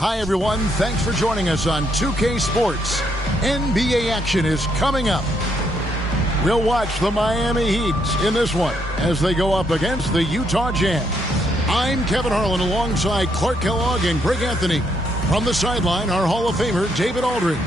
Hi, everyone. Thanks for joining us on 2K Sports. NBA action is coming up. We'll watch the Miami Heat in this one as they go up against the Utah Jazz. I'm Kevin Harlan alongside Clark Kellogg and Greg Anthony. From the sideline, our Hall of Famer, David Aldridge.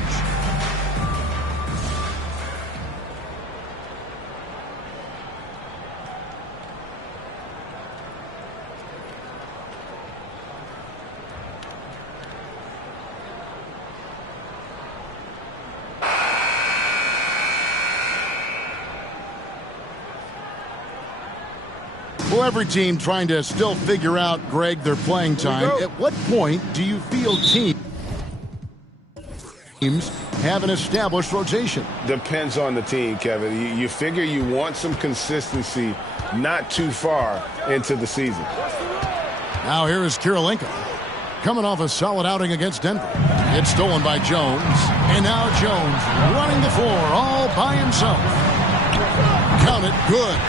Well, every team trying to still figure out, Greg, their playing time. At what point do you feel teams have an established rotation? Depends on the team, Kevin. You figure you want some consistency not too far into the season. Now here is Kirilenko. Coming off a solid outing against Denver. It's stolen by Jones. And now Jones running the floor all by himself. Count it, good.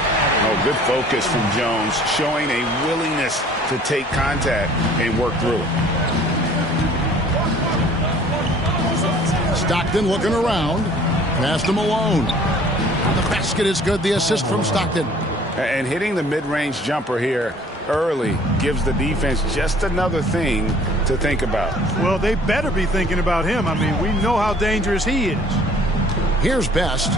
Oh, good focus from Jones, showing a willingness to take contact and work through it. Stockton looking around. Pass to Malone. The basket is good. The assist from Stockton. And hitting the mid-range jumper here early gives the defense just another thing to think about. Well, they better be thinking about him. I mean, we know how dangerous he is. Here's Best.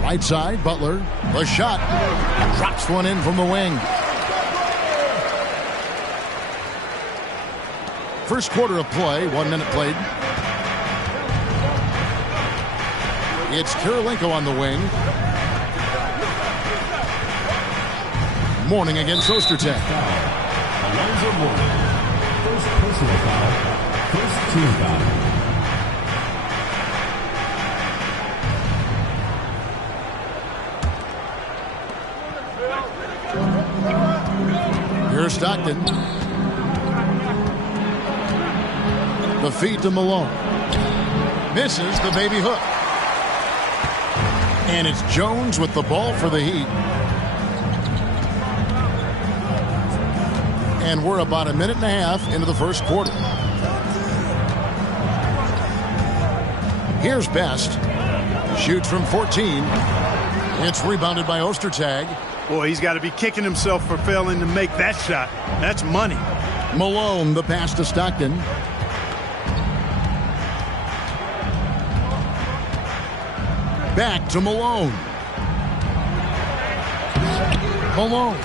Right side, Butler. The shot. Drops one in from the wing. First quarter of play, 1 minute played. It's Kirilenko on the wing. Mourning against Ostertag. Alonzo Mourning. First personal foul. First team foul. Here's Stockton. The feed to Malone. Misses the baby hook. And it's Jones with the ball for the Heat. And we're about a minute and a half into the first quarter. Here's Best. Shoots from 14. It's rebounded by Ostertag. Boy, he's got to be kicking himself for failing to make that shot. That's money. Malone, the pass to Stockton. Back to Malone. Malone.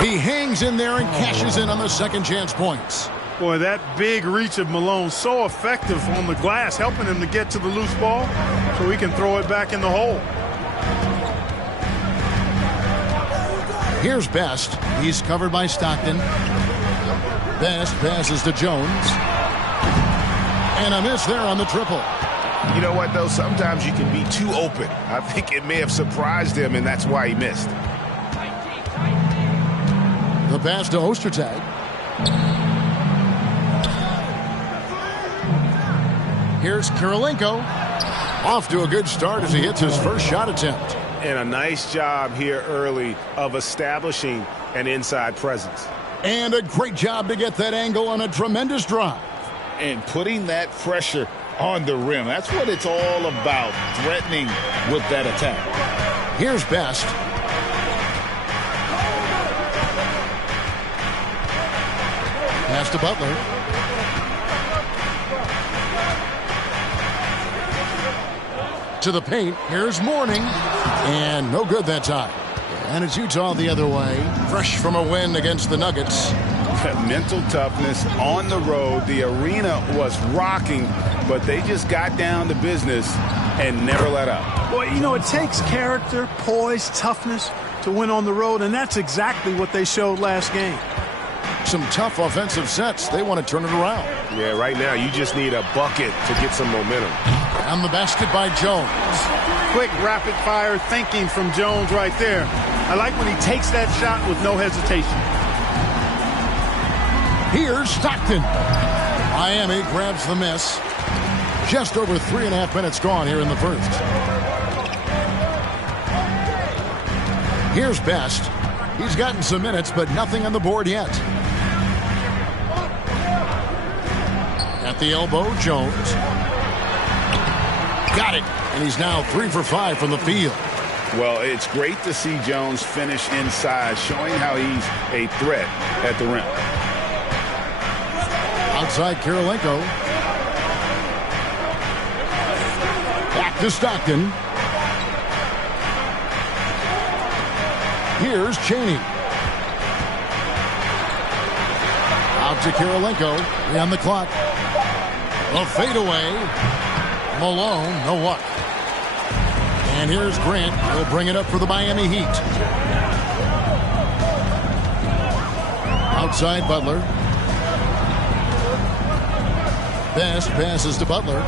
He hangs in there and cashes in on the second chance points. Boy, that big reach of Malone, so effective on the glass, helping him to get to the loose ball so he can throw it back in the hole. Here's Best. He's covered by Stockton. Best passes to Jones. And a miss there on the triple. You know what, though? Sometimes you can be too open. I think it may have surprised him, and that's why he missed. The pass to Ostertag. Here's Kirilenko. Off to a good start as he hits his first shot attempt. And a nice job here early of establishing an inside presence. And a great job to get that angle on a tremendous drive. And putting that pressure on the rim. That's what it's all about, threatening with that attack. Here's Best. Pass to Butler. To the paint. Here's Mourning. And no good that time. And it's Utah the other way. Fresh from a win against the Nuggets. Mental toughness on the road. The arena was rocking, but they just got down to business and never let up. Well, you know, it takes character, poise, toughness to win on the road, and that's exactly what they showed last game. Some tough offensive sets. They want to turn it around. Yeah, right now you just need a bucket to get some momentum. And the basket by Jones. Quick, rapid-fire thinking from Jones right there. I like when he takes that shot with no hesitation. Here's Stockton. Miami grabs the miss. Just over 3.5 minutes gone here in the first. Here's Best. He's gotten some minutes, but nothing on the board yet. At the elbow, Jones. Got it. And he's now 3 for 5 from the field. Well, it's great to see Jones finish inside, showing how he's a threat at the rim. Outside Kirilenko. Back to Stockton. Here's Chaney. Out to Kirilenko. 3 on the clock. A fadeaway. Malone, no luck. And here's Grant. He'll bring it up for the Miami Heat. Outside Butler. Best passes to Butler.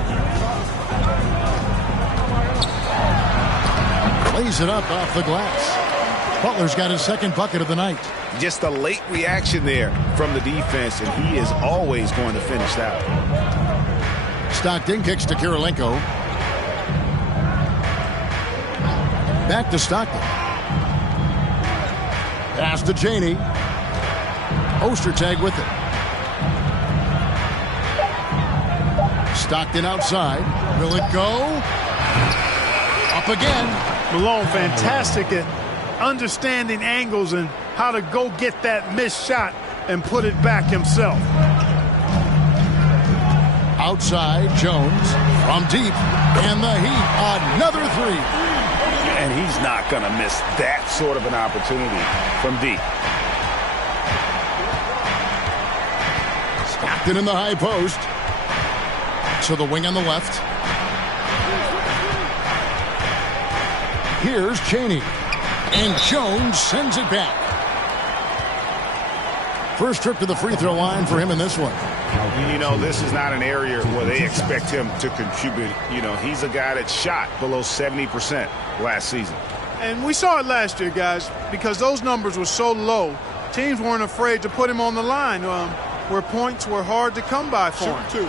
Lays it up off the glass. Butler's got his second bucket of the night. Just a late reaction there from the defense, and he is always going to finish that. Stockton kicks to Kirilenko. Back to Stockton. Pass to Chaney. Ostertag with it. Stockton outside. Will it go? Up again. Malone fantastic at understanding angles and how to go get that missed shot and put it back himself. Outside, Jones from deep, and the Heat, another 3. And he's not going to miss that sort of an opportunity from deep. Stockton in the high post. To the wing on the left. Here's Chaney. And Jones sends it back. First trip to the free throw line for him in this one. You know, this is not an area where they expect him to contribute. You know, he's a guy that shot below 70% last season. And we saw it last year, guys, because those numbers were so low. Teams weren't afraid to put him on the line where points were hard to come by for him. Too.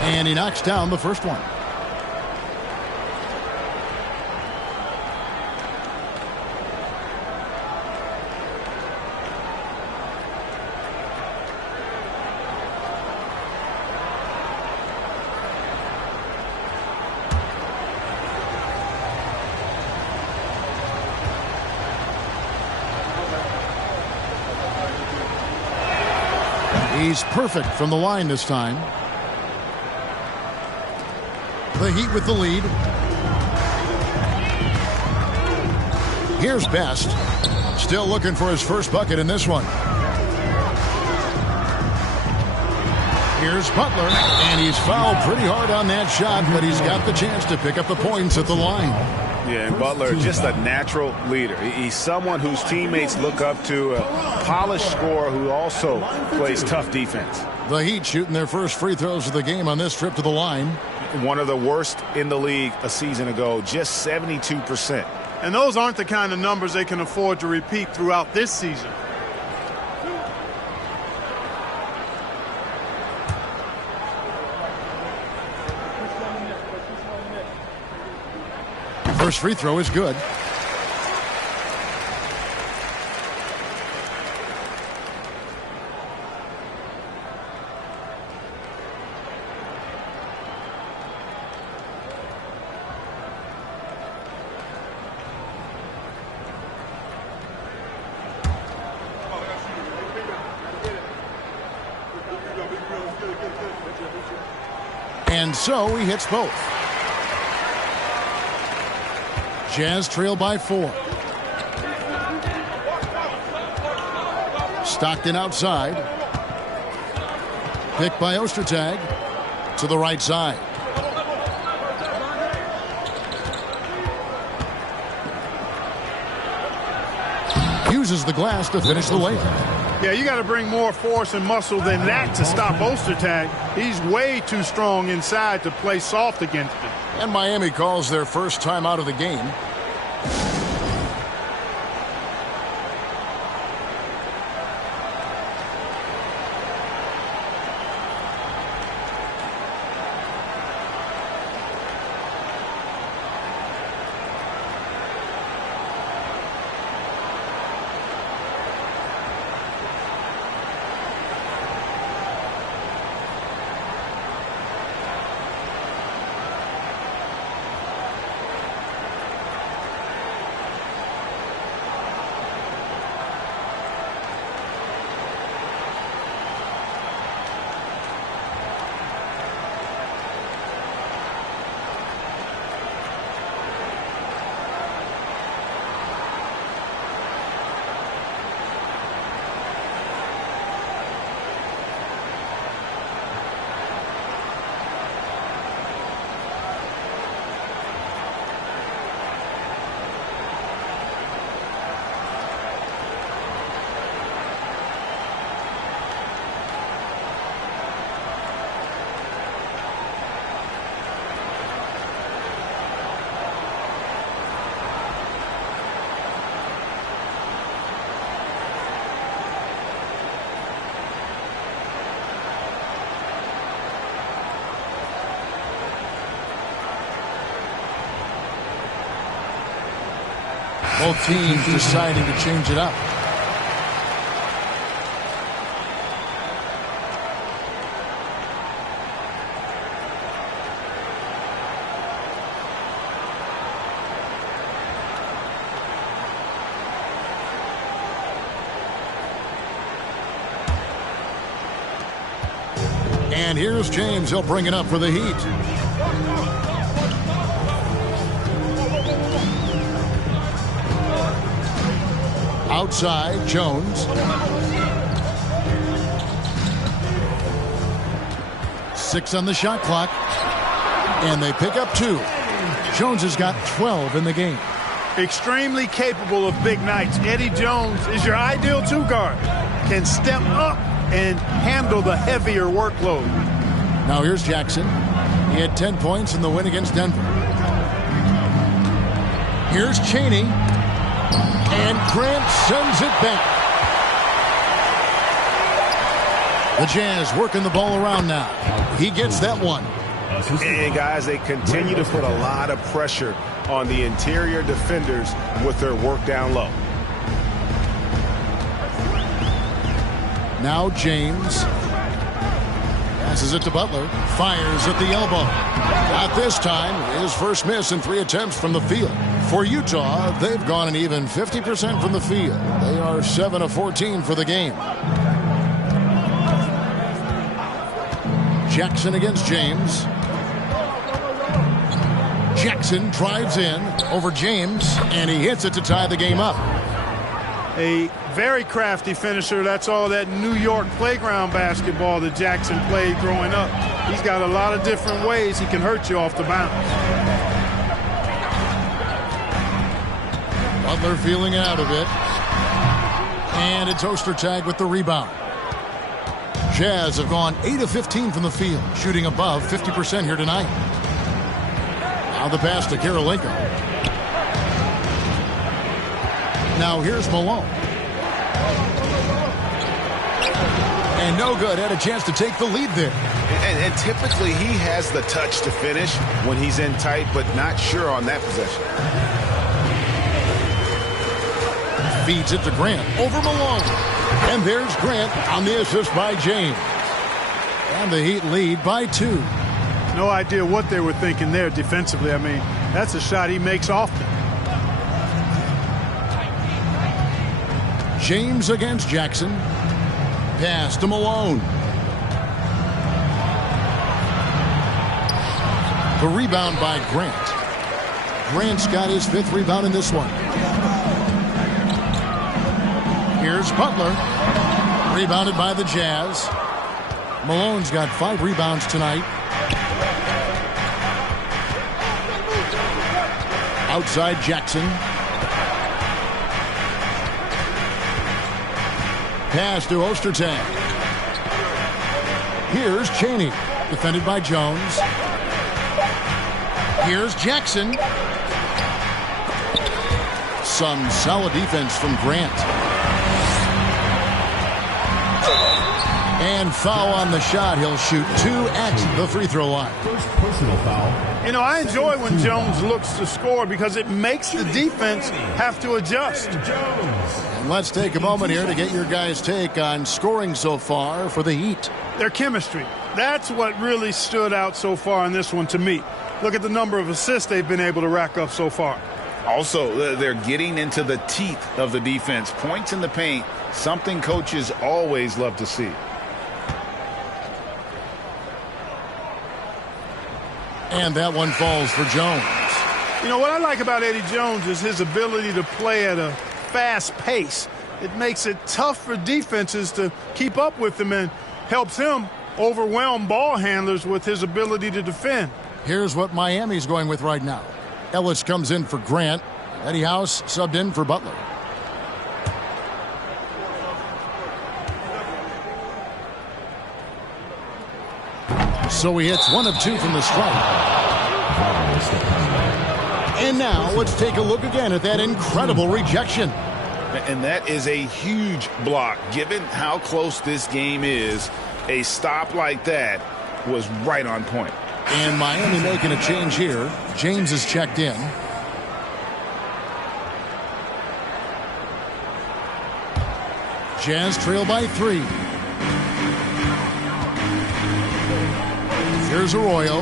And he knocks down the first one. He's perfect from the line this time. The Heat with the lead. Here's Best. Still looking for his first bucket in this one. Here's Butler, and he's fouled pretty hard on that shot, but he's got the chance to pick up the points at the line. Yeah, and Butler, just a natural leader. He's someone whose teammates look up to, a polished scorer who also plays tough defense. The Heat shooting their first free throws of the game on this trip to the line. One of the worst in the league a season ago, just 72%. And those aren't the kind of numbers they can afford to repeat throughout this season. First free throw is good. And so he hits both. Jazz trail by 4. Stockton outside. Picked by Ostertag to the right side. Uses the glass to finish the layup. Yeah, you got to bring more force and muscle than that to stop Ostertag. He's way too strong inside to play soft against him. And Miami calls their first time out of the game. Both teams deciding to change it up. And here's James. He'll bring it up for the Heat. Outside, Jones. 6 on the shot clock. And they pick up 2. Jones has got 12 in the game. Extremely capable of big nights. Eddie Jones is your ideal 2 guard. Can step up and handle the heavier workload. Now here's Jackson. He had 10 points in the win against Denver. Here's Chaney. And Grant sends it back. The Jazz working the ball around now. He gets that one. And guys, they continue to put a lot of pressure on the interior defenders with their work down low. Now James passes it to Butler. Fires at the elbow. Not this time. His first miss in 3 attempts from the field. For Utah, they've gone an even 50% from the field. They are 7 of 14 for the game. Jackson against James. Jackson drives in over James, and he hits it to tie the game up. A very crafty finisher. That's all that New York playground basketball that Jackson played growing up. He's got a lot of different ways he can hurt you off the bounce. Butler feeling out of it. And it's Ostertag with the rebound. Jazz have gone 8 of 15 from the field, shooting above 50% here tonight. Now the pass to Karolinko. Now here's Malone. And no good. Had a chance to take the lead there. And typically he has the touch to finish when he's in tight, but not sure on that possession. Feeds it to Grant over Malone. And there's Grant on the assist by James. And the Heat lead by 2. No idea what they were thinking there defensively. I mean, that's a shot he makes often. James against Jackson. Pass to Malone. The rebound by Grant. Grant's got his 5th rebound in this one. Here's Butler. Rebounded by the Jazz. Malone's got 5 rebounds tonight. Outside Jackson. Pass to Ostertag. Here's Chaney. Defended by Jones. Here's Jackson. Some solid defense from Grant. And foul on the shot. He'll shoot 2 at the free throw line. First personal foul. You know, I enjoy when Jones looks to score because it makes the defense have to adjust. And let's take a moment here to get your guys' take on scoring so far for the Heat. Their chemistry. That's what really stood out so far in this one to me. Look at the number of assists they've been able to rack up so far. Also, they're getting into the teeth of the defense. Points in the paint, something coaches always love to see. And that one falls for Jones. You know, what I like about Eddie Jones is his ability to play at a fast pace. It makes it tough for defenses to keep up with him and helps him overwhelm ball handlers with his ability to defend. Here's what Miami's going with right now. Ellis comes in for Grant. Eddie House subbed in for Butler. So he hits 1 of 2 from the stripe. And now let's take a look again at that incredible rejection. And that is a huge block. Given how close this game is, a stop like that was right on point. And Miami making a change here. James is checked in. Jazz trail by 3. Here's Arroyo.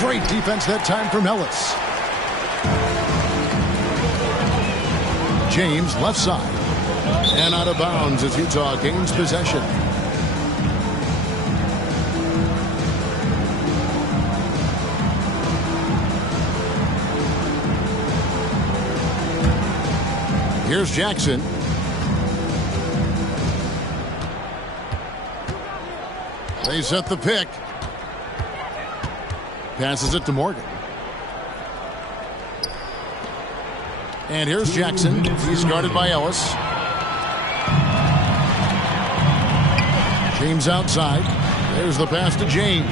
Great defense that time from Ellis. James left side. And out of bounds as Utah gains possession. Here's Jackson. They set the pick. Passes it to Morgan. And here's Jackson. He's guarded by Ellis. James outside. There's the pass to James.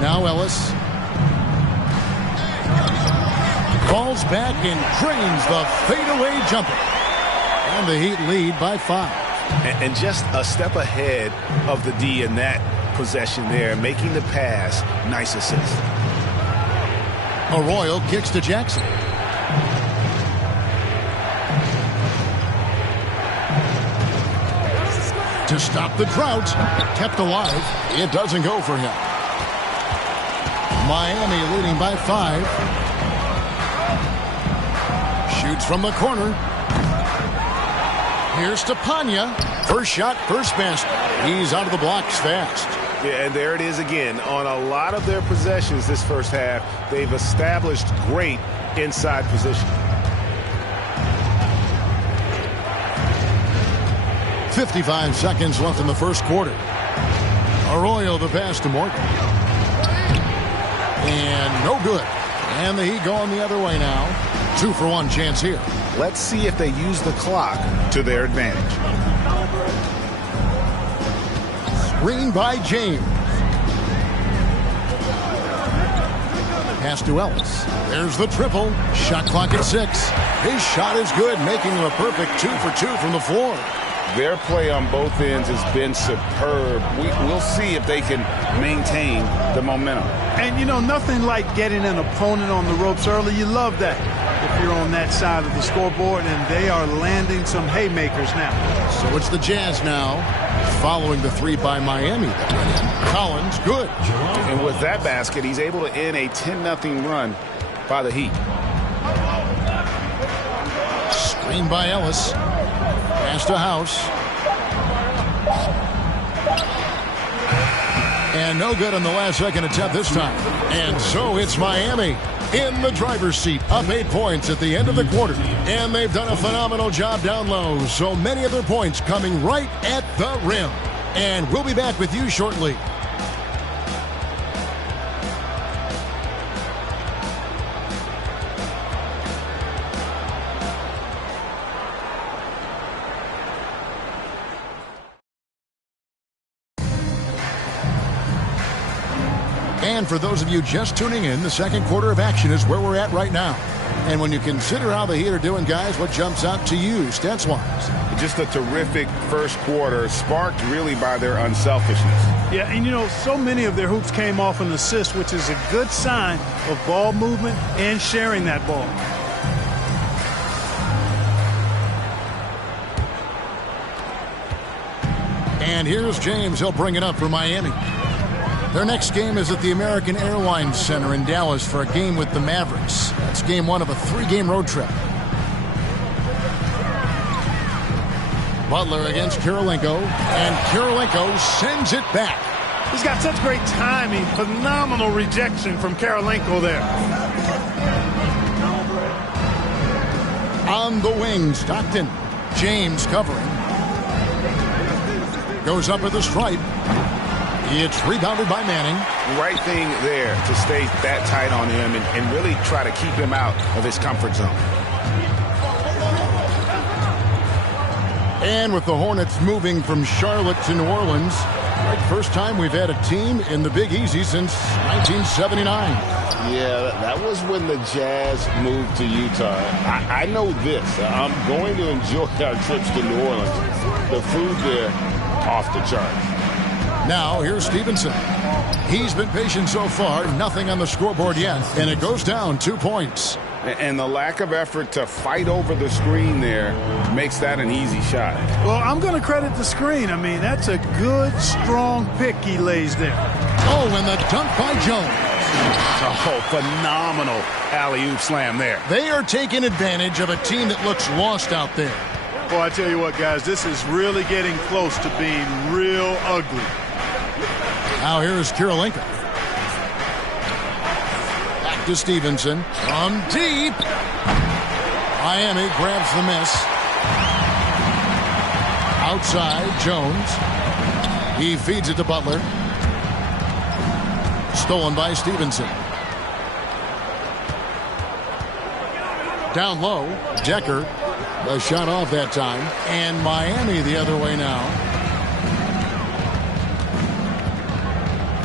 Now Ellis. Falls back and drains the fadeaway jumper. And the Heat lead by 5. And just a step ahead of the D in that possession there, making the pass. Nice assist. Arroyo kicks to Jackson. To stop the drought, kept alive. It doesn't go for him. Miami leading by 5. Shoots from the corner. Here's Stepanya. First shot, first basket. He's out of the blocks fast. Yeah, and there it is again. On a lot of their possessions this first half, they've established great inside position. 55 seconds left in the first quarter. Arroyo the pass to Morgan. And no good. And the Heat going the other way now. 2-for-1 chance here. Let's see if they use the clock to their advantage. Screen by James. Pass to Ellis. There's the triple. Shot clock at 6. His shot is good, making him a perfect 2-for-2 from the floor. Their play on both ends has been superb. We'll see if they can maintain the momentum. And, you know, nothing like getting an opponent on the ropes early. You love that if you're on that side of the scoreboard, and they are landing some haymakers now. So it's the Jazz now, following the 3 by Miami. Collins, good. And with that basket, he's able to end a 10-0 run by the Heat. Screen by Ellis. Pass to House. And no good on the last second attempt this time. And so it's Miami in the driver's seat, up 8 points at the end of the quarter. And they've done a phenomenal job down low. So many of their points coming right at the rim. And we'll be back with you shortly. And for those of you just tuning in, the second quarter of action is where we're at right now. And when you consider how the Heat are doing, guys, what jumps out to you, stats-wise? Just a terrific first quarter, sparked really by their unselfishness. Yeah, and you know, so many of their hoops came off an assist, which is a good sign of ball movement and sharing that ball. And here's James. He'll bring it up for Miami. Their next game is at the American Airlines Center in Dallas for a game with the Mavericks. That's game 1 of a 3-game road trip. Butler against Kirilenko, and Kirilenko sends it back. He's got such great timing. Phenomenal rejection from Kirilenko there. On the wing, Stockton. James covering. Goes up at the stripe. It's rebounded by Manning. Right thing there to stay that tight on him and really try to keep him out of his comfort zone. And with the Hornets moving from Charlotte to New Orleans, right, first time we've had a team in the Big Easy since 1979. Yeah, that was when the Jazz moved to Utah. I know this. I'm going to enjoy our trips to New Orleans. The food there, off the charts. Now, here's Stevenson. He's been patient so far. Nothing on the scoreboard yet. And it goes down 2 points. And the lack of effort to fight over the screen there makes that an easy shot. Well, I'm going to credit the screen. I mean, that's a good, strong pick he lays there. Oh, and the dunk by Jones. Oh, phenomenal alley-oop slam there. They are taking advantage of a team that looks lost out there. Well, I tell you what, guys, this is really getting close to being real ugly. Now here's Kirilenko. Back to Stevenson. From deep. Miami grabs the miss. Outside, Jones. He feeds it to Butler. Stolen by Stevenson. Down low, Decker. A shot off that time. And Miami the other way now.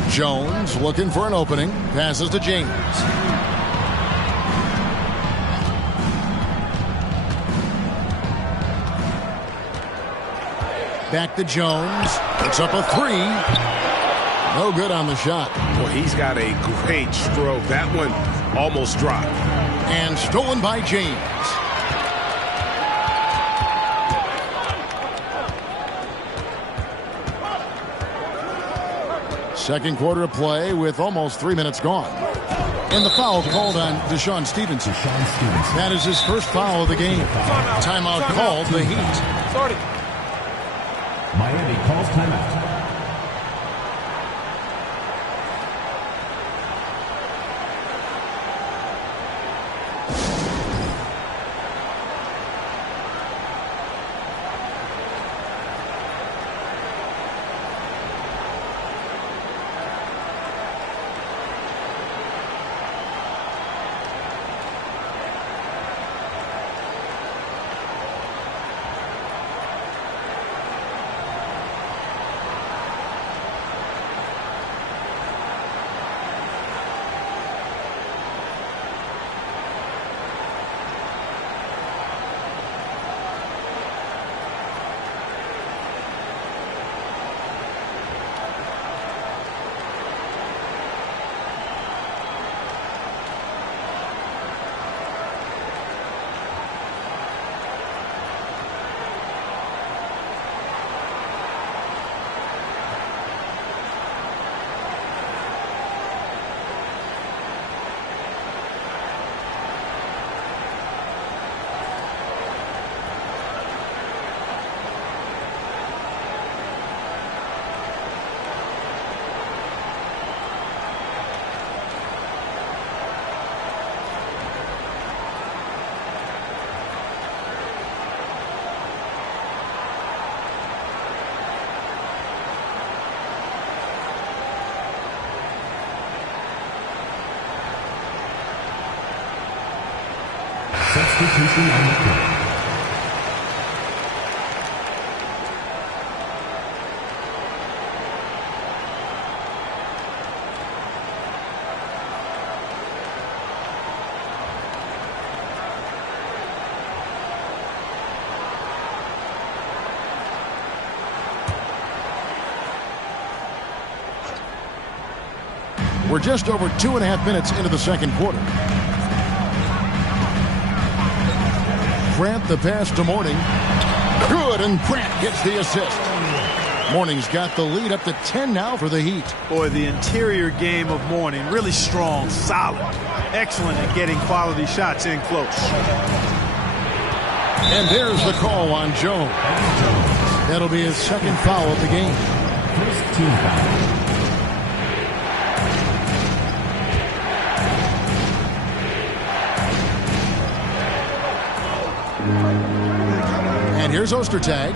Jones looking for an opening. Passes to James. Back to Jones. Puts up a three. No good on the shot. Well, he's got a great stroke. That one almost dropped. And stolen by James. Second quarter of play with almost 3 minutes gone. And the foul called on Deshaun Stevenson. That is his first foul of the game. Timeout called the Heat. Miami calls timeout. Substitution on the court. We're just over 2.5 minutes into the second quarter. Grant the pass to Mourning. Good, and Grant gets the assist. Mourning's got the lead up to 10 now for the Heat. Boy, the interior game of Mourning, really strong, solid, excellent at getting quality shots in close. And there's the call on Jones. That'll be his second foul of the game. First team foul. And here's Ostertag.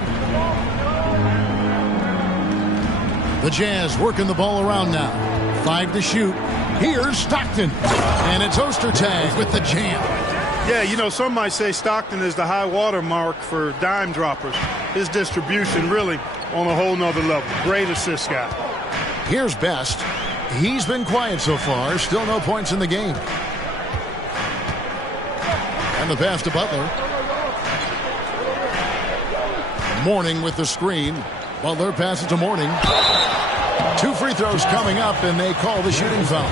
The Jazz working the ball around now. 5 to shoot. Here's Stockton. And it's Ostertag with the jam. Yeah, you know, some might say Stockton is the high water mark for dime droppers. His distribution really on a whole nother level. Great assist guy. Here's Best. He's been quiet so far. Still no points in the game. And the pass to Butler. Mourning with the screen. Butler passes to Mourning. 2 free throws coming up, and they call the shooting foul.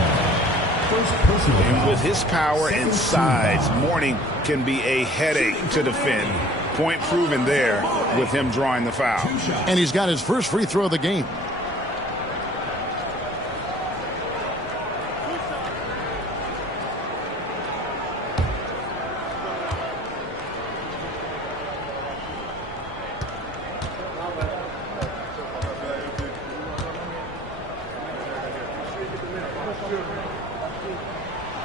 First personal And foul. with his power and size, Mourning can be a headache to defend. Point proven there with him drawing the foul. And he's got his first free throw of the game.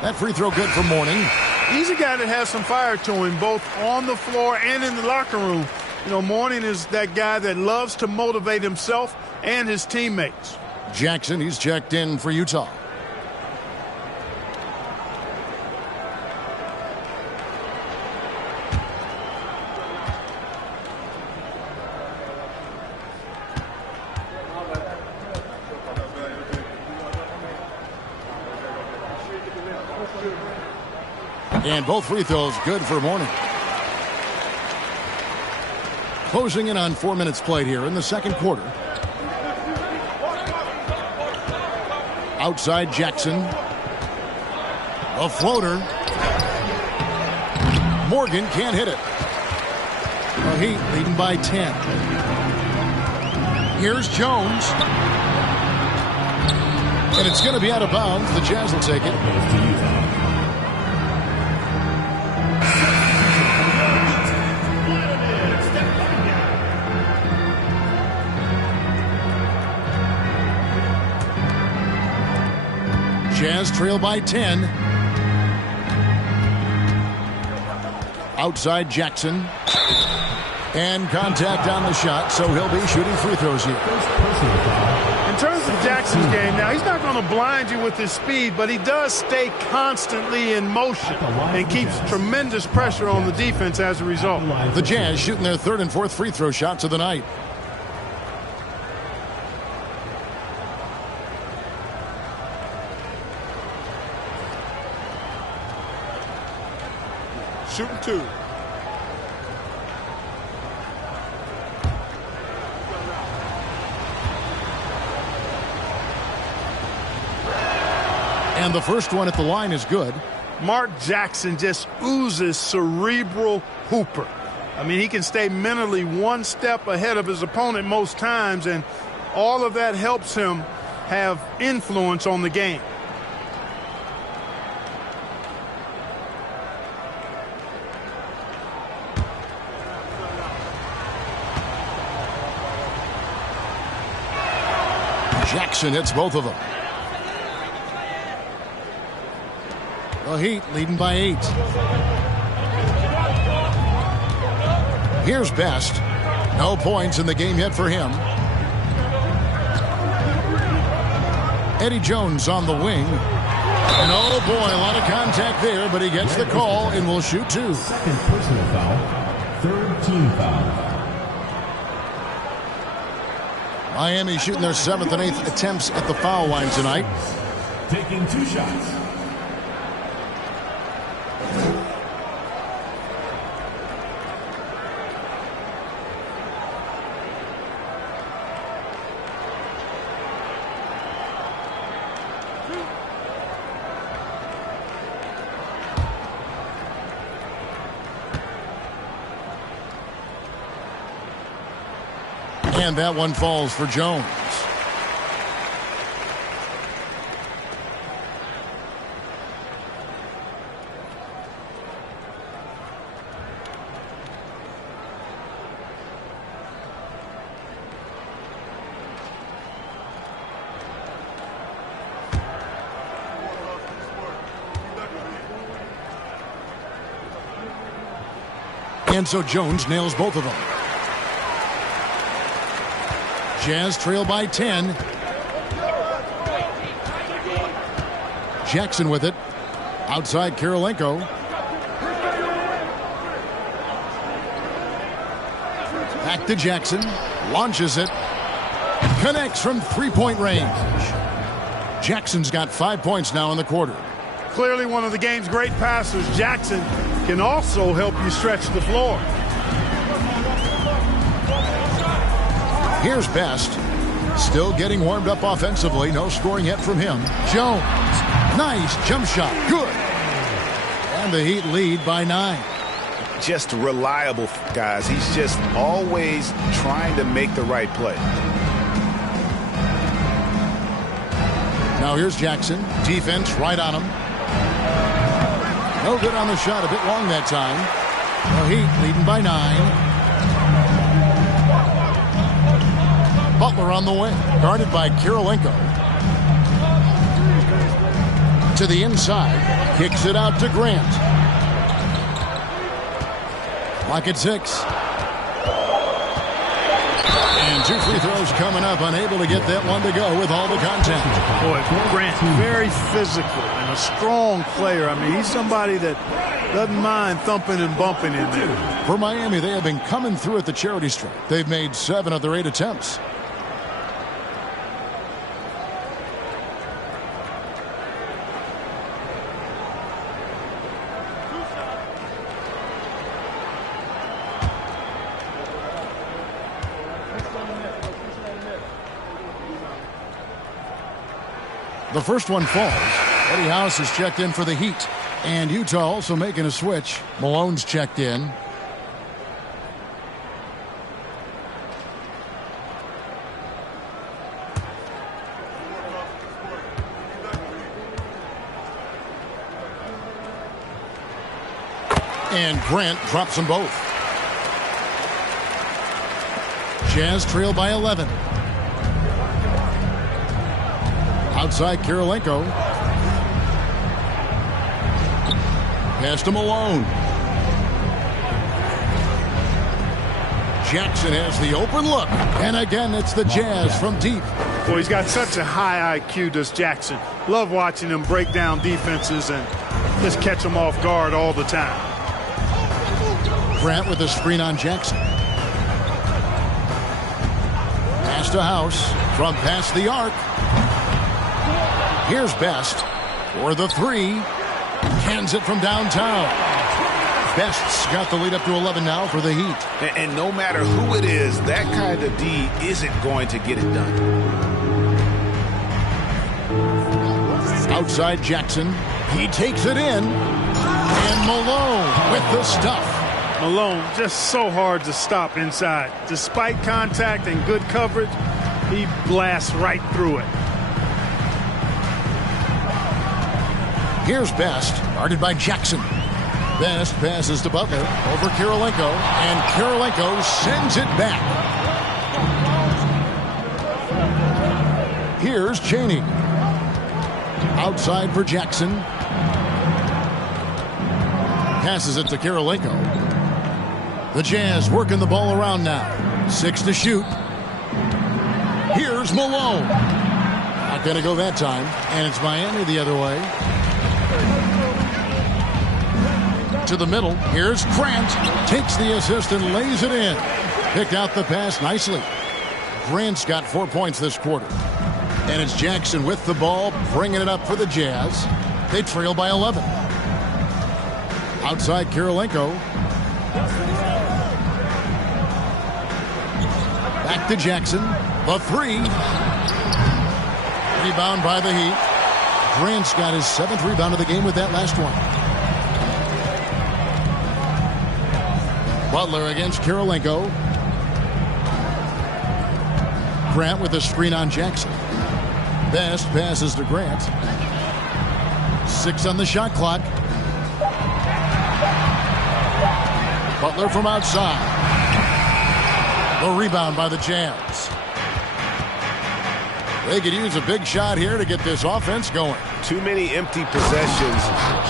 That free throw good for Mourning. He's a guy that has some fire to him, both on the floor and in the locker room. You know, Mourning is that guy that loves to motivate himself and his teammates. Jackson, he's checked in for Utah. And both free throws good for Mourning. Closing in on 4 minutes played here in the second quarter. Outside Jackson. A floater. Morgan can't hit it. The Heat leading by 10. Here's Jones. And it's going to be out of bounds. The Jazz will take it. Goes to Utah. Jazz trail by 10. Outside Jackson. And contact on the shot, so he'll be shooting free throws here. First personal foul. In terms of Jackson's game, now he's not going to blind you with his speed, but he does stay constantly in motion and keeps tremendous pressure on the defense as a result. The Jazz shooting their third and fourth free throw shots of the night. Shooting two. And the first one at the line is good. Mark Jackson just oozes cerebral hooper. I mean, he can stay mentally one step ahead of his opponent most times, and all of that helps him have influence on the game. Jackson hits both of them. The Heat leading by 8. Here's Best. No points in the game yet for him. Eddie Jones on the wing. And oh boy, a lot of contact there, but he gets the call and will shoot two. Second personal foul. Third team foul. Miami shooting their 7th and 8th attempts at the foul line tonight. Taking 2 shots. And that one falls for Jones. And so Jones nails both of them. Jazz trail by 10. Jackson with it. Outside Kirilenko. Back to Jackson. Launches it. Connects from three-point range. Jackson's got 5 points now in the quarter. Clearly one of the game's great passers. Jackson can also help you stretch the floor. Here's Best. Still getting warmed up offensively. No scoring yet from him. Jones. Nice jump shot. Good. And the Heat lead by 9. Just reliable, guys. He's just always trying to make the right play. Now here's Jackson. Defense right on him. No good on the shot. A bit long that time. The Heat leading by 9. Butler on the way. Guarded by Kirilenko. To the inside. Kicks it out to Grant. Clock at 6. And 2 free throws coming up. Unable to get that one to go with all the contact. Boy, Grant, very physical and a strong player. I mean, he's somebody that doesn't mind thumping and bumping in there. For Miami, they have been coming through at the charity stripe. They've made 7 of their 8 attempts. The first one falls. Eddie House has checked in for the Heat. And Utah also making a switch. Malone's checked in. And Grant drops them both. Jazz trail by 11. Outside Kirilenko. Pass to Malone. Jackson has the open look. And again, it's the Jazz from deep. Boy, he's got such a high IQ, does Jackson. Love watching him break down defenses and just catch them off guard all the time. Grant with a screen on Jackson. Pass to House from past the arc. Here's Best for the 3. Cans it from downtown. Best's got the lead up to 11 now for the Heat. And no matter who it is, that kind of D isn't going to get it done. Outside Jackson. He takes it in. And Malone with the stuff. Malone just so hard to stop inside. Despite contact and good coverage, he blasts right through it. Here's Best, guarded by Jackson. Best passes to Butler over Kirilenko, and Kirilenko sends it back. Here's Chaney. Outside for Jackson. Passes it to Kirilenko. The Jazz working the ball around now. 6 to shoot. Here's Malone. Not going to go that time, and it's Miami the other way. To the middle. Here's Grant. Takes the assist and lays it in. Picked out the pass nicely. Grant's got 4 points this quarter. And it's Jackson with the ball, bringing it up for the Jazz. They trail by 11. Outside Kirilenko. Back to Jackson. The 3. Rebound by the Heat. Grant's got his 7th rebound of the game with that last one. Butler against Kirilenko. Grant with a screen on Jackson. Best passes to Grant. 6 on the shot clock. Butler from outside. The rebound by the Jazz. They could use a big shot here to get this offense going. Too many empty possessions.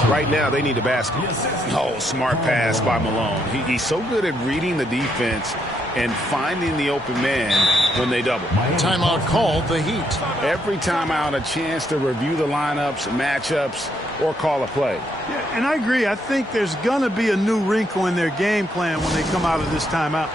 Right now, they need a basket. Oh, smart pass by Malone. He's so good at reading the defense and finding the open man when they double. Timeout called the Heat. Every timeout, a chance to review the lineups, matchups, or call a play. Yeah, and I agree. I think there's going to be a new wrinkle in their game plan when they come out of this timeout.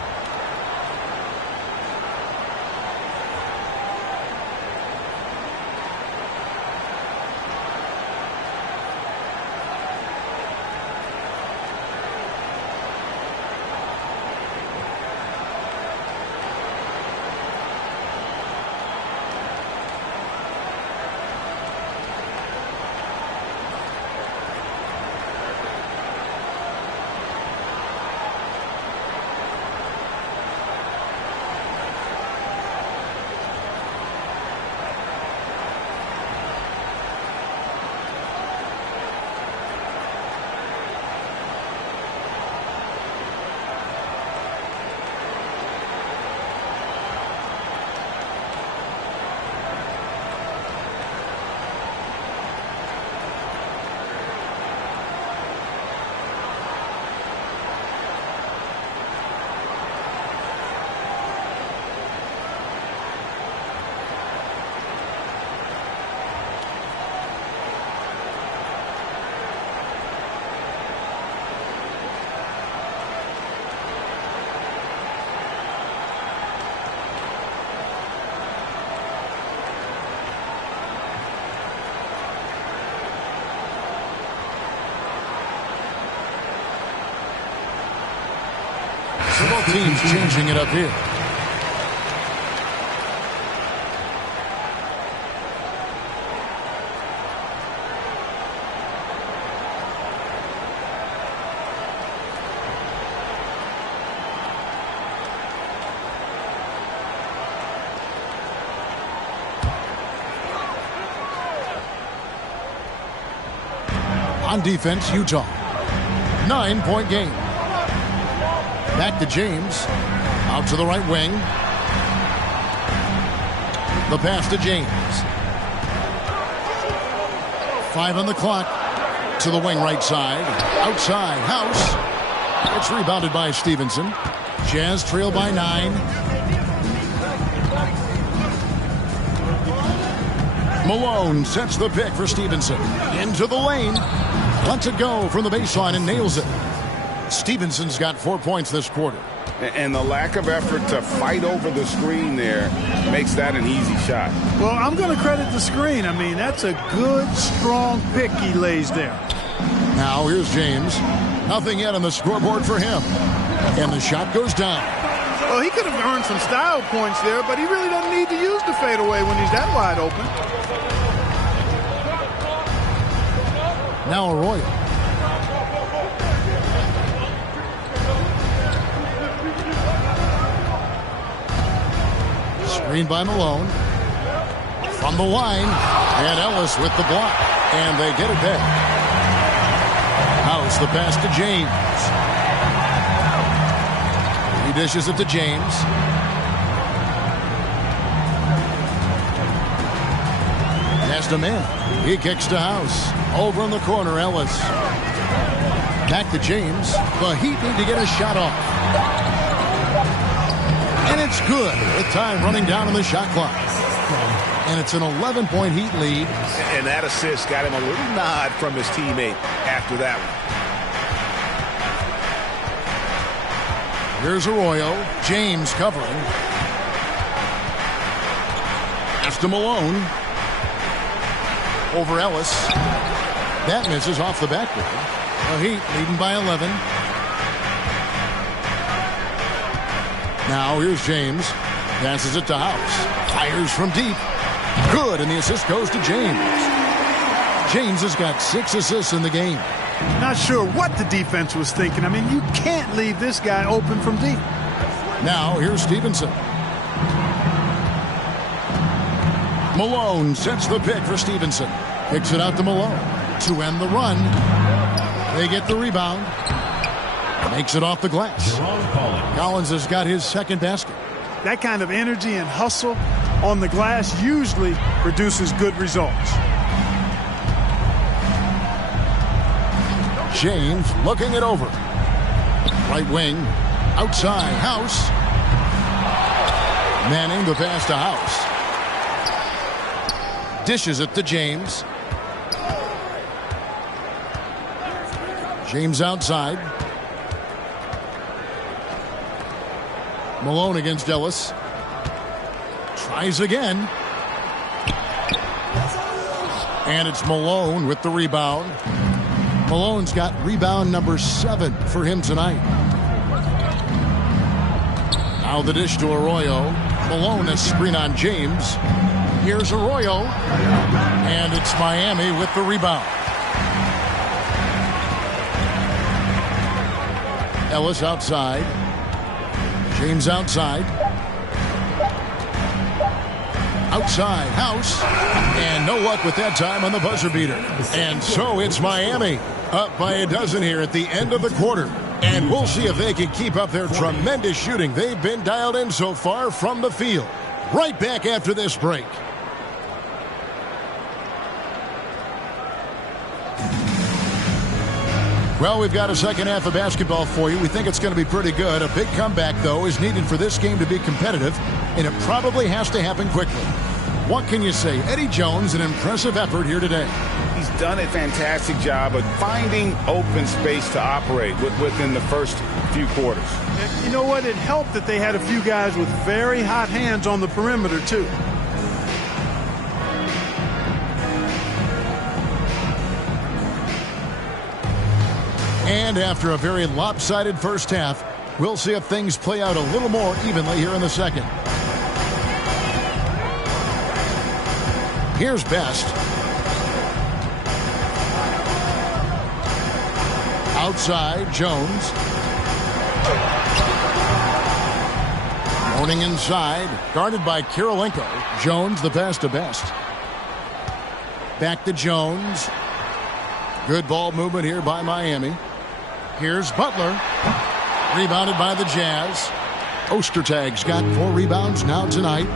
Both teams changing it up here. On defense, Utah. 9-point game. Back to James. Out to the right wing. The pass to James. 5 on the clock. To the wing right side. Outside. House. It's rebounded by Stevenson. Jazz trail by 9. Malone sets the pick for Stevenson. Into the lane. Lets it go from the baseline and nails it. Stevenson's got 4 points this quarter. And the lack of effort to fight over the screen there makes that an easy shot. Well, I'm going to credit the screen. I mean, that's a good, strong pick he lays there. Now here's James. Nothing yet on the scoreboard for him. And the shot goes down. Well, he could have earned some style points there, but he really doesn't need to use the fadeaway when he's that wide open. Now Arroyo. Screen by Malone. From the line. And Ellis with the block. And they get it back. House the pass to James. He dishes it to James. Pass to man. He kicks to House. Over in the corner, Ellis. Back to James. The Heat need to get a shot off. And it's good with time running down on the shot clock. And it's an 11-point Heat lead. And that assist got him a little nod from his teammate after that one. Here's Arroyo. James covering. Pass to Malone. Over Ellis. That misses off the backboard. The Heat leading by 11. Now here's James. Passes it to House. Fires from deep. Good, and the assist goes to James. James has got 6 assists in the game. Not sure what the defense was thinking. I mean, you can't leave this guy open from deep. Now here's Stevenson. Malone sets the pick for Stevenson. Kicks it out to Malone to end the run. They get the rebound. Makes it off the glass. Collins has got his second basket. That kind of energy and hustle on the glass usually produces good results. James looking it over. Right wing. Outside. House. Manning the pass to House. Dishes it to James. James outside. Malone against Ellis. Tries again. And it's Malone with the rebound. Malone's got rebound number 7 for him tonight. Now the dish to Arroyo. Malone has screen on James. Here's Arroyo. And it's Miami with the rebound. Ellis outside. James outside. Outside. House. And no luck with that time on the buzzer beater. And so it's Miami up by a dozen here at the end of the quarter. And we'll see if they can keep up their tremendous shooting they've been dialed in so far from the field. Right back after this break. Well, we've got a second half of basketball for you. We think it's going to be pretty good. A big comeback, though, is needed for this game to be competitive, and it probably has to happen quickly. What can you say? Eddie Jones, an impressive effort here today. He's done a fantastic job of finding open space to operate within the first few quarters. And you know what? It helped that they had a few guys with very hot hands on the perimeter, too. And after a very lopsided first half, We'll see if things play out a little more evenly here in the second. Here's Best. Outside, Jones. Mourning inside, guarded by Kirilenko. Jones the pass to Best. Back to Jones. Good ball movement here by Miami. Here's Butler. Rebounded by the Jazz. Ostertag's got 4 rebounds now tonight.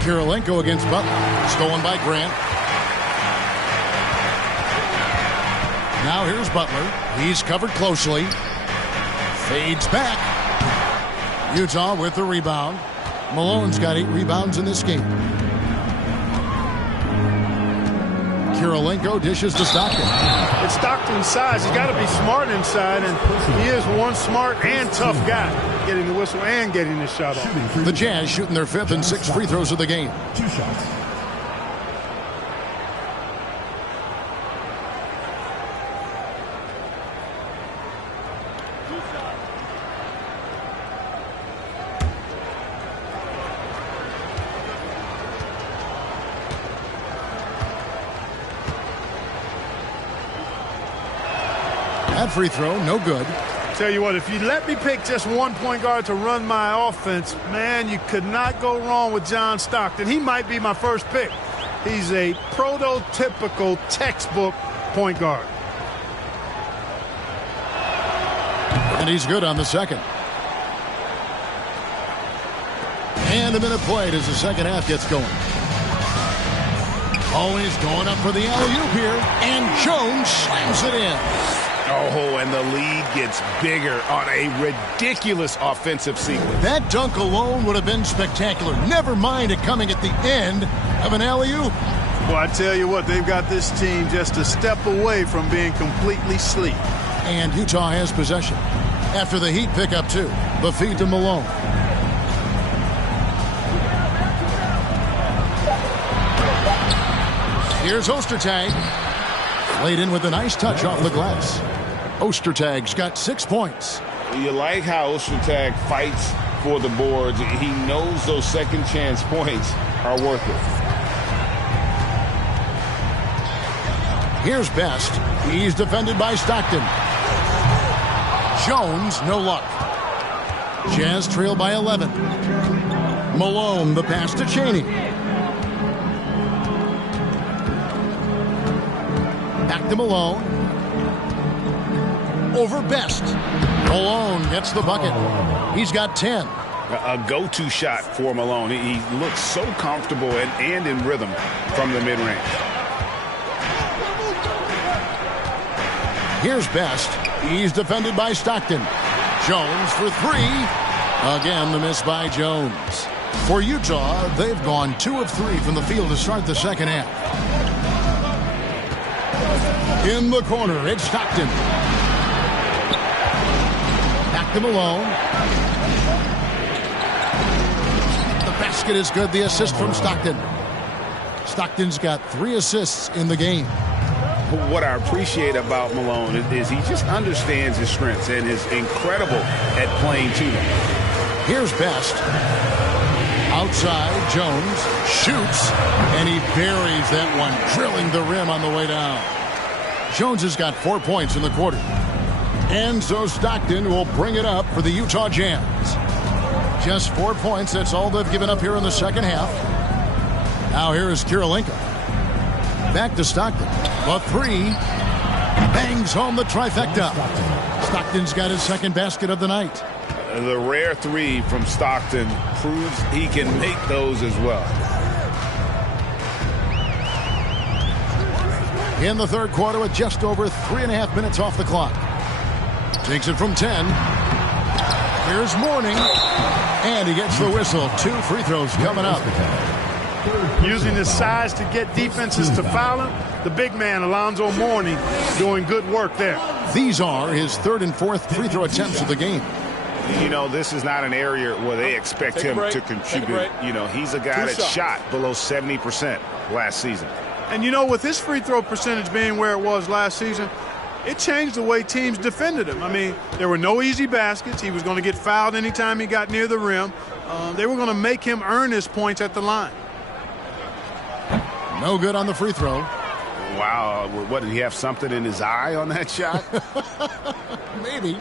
Kirilenko against Butler. Stolen by Grant. Now here's Butler. He's covered closely. Fades back. Utah with the rebound. Malone's got 8 rebounds in this game. Kirilenko dishes to Stockton. It's Stockton's size. He's got to be smart inside, and he is one smart and tough guy, getting the whistle and getting the shot off. The Jazz shooting their 5th and 6th free throws of the game. 2 shots. That free throw, no good. Tell you what, if you let me pick just one point guard to run my offense, man, you could not go wrong with John Stockton. He might be my first pick. He's a prototypical textbook point guard. And he's good on the second. And a minute played as the second half gets going. Always going up for the alley-oop here. And Jones slams it in. Oh, and the lead gets bigger on a ridiculous offensive sequence. That dunk alone would have been spectacular. Never mind it coming at the end of an alley-oop. Well, I tell you what, they've got this team just a step away from being completely asleep. And Utah has possession. After the Heat pick up 2. The feed to Malone. Here's Ostertag. Laid in with a nice touch off the glass. Ostertag's got 6 points. You like how Ostertag fights for the boards. He knows those second chance points are worth it. Here's Best. He's defended by Stockton. Jones, no luck. Jazz trail by 11. Malone, the pass to Chaney. Back to Malone. Over Best. Malone gets the bucket. He's got 10. A go-to shot for Malone. He looks so comfortable and in rhythm from the mid-range. Here's Best. He's defended by Stockton. Jones for 3. Again, the miss by Jones. For Utah, they've gone 2 of 3 from the field to start the second half. In the corner, it's Stockton. Back to Malone. The basket is good. The assist from Stockton. Stockton's got 3 assists in the game. What I appreciate about Malone is he just understands his strengths and is incredible at playing to them. Here's Best. Outside, Jones shoots, and he buries that one, drilling the rim on the way down. Jones has got 4 points in the quarter. And so Stockton will bring it up for the Utah Jazz. Just 4 points, that's all they've given up here in the second half. Now here is Kirilenko. Back to Stockton. The 3. Bangs home the trifecta. Stockton's got his second basket of the night. The rare 3 from Stockton proves he can make those as well. In the third quarter with just over 3.5 minutes off the clock. Takes it from 10. Here's Mourning. And he gets the whistle. 2 free throws coming up. Using his size to get defenses to foul him. The big man, Alonzo Mourning, doing good work there. These are his 3rd and 4th free throw attempts of the game. You know, this is not an area where they expect him to contribute. You know, he's a guy that shot below 70% last season. And, you know, with his free throw percentage being where it was last season, it changed the way teams defended him. I mean, there were no easy baskets. He was going to get fouled anytime he got near the rim. They were going to make him earn his points at the line. No good on the free throw. Wow, what, did he have something in his eye on that shot? Maybe.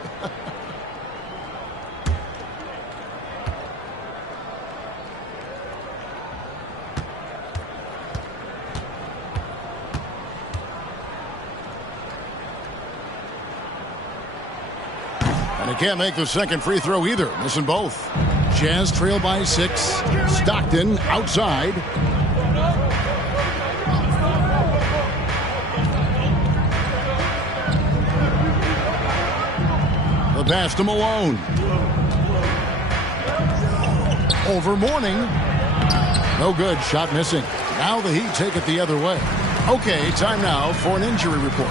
And he can't make the second free throw either, missing both. Jazz trail by 6. Stockton outside. The pass to Malone. Over Mourning. No good. Shot missing. Now the Heat take it the other way. Okay, time now for an injury report.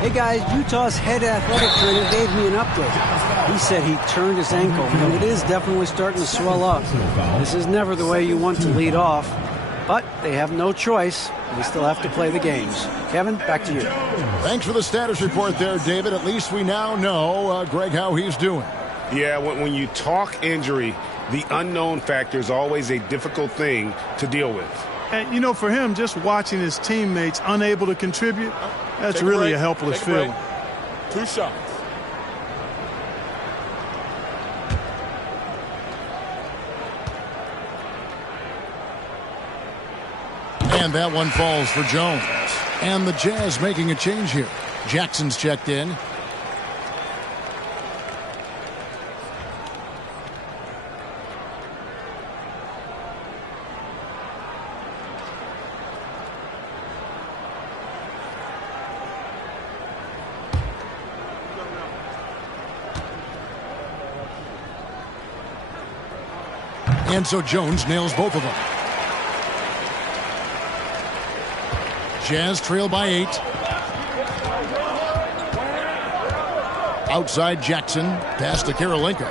Hey guys, Utah's head athletic trainer gave me an update. He said he turned his ankle, and it is definitely starting to swell up. This is never the way you want to lead off, but they have no choice. They still have to play the games. Kevin, back to you. Thanks for the status report there, David. At least we now know, Greg, how he's doing. Yeah, when you talk injury, the unknown factor is always a difficult thing to deal with. And, you know, for him, just watching his teammates unable to contribute, that's really a helpless feeling. 2 shots. And that one falls for Jones. And the Jazz making a change here. Jackson's checked in. And so Jones nails both of them. Jazz trail by 8. Outside Jackson. Pass to Karolinko.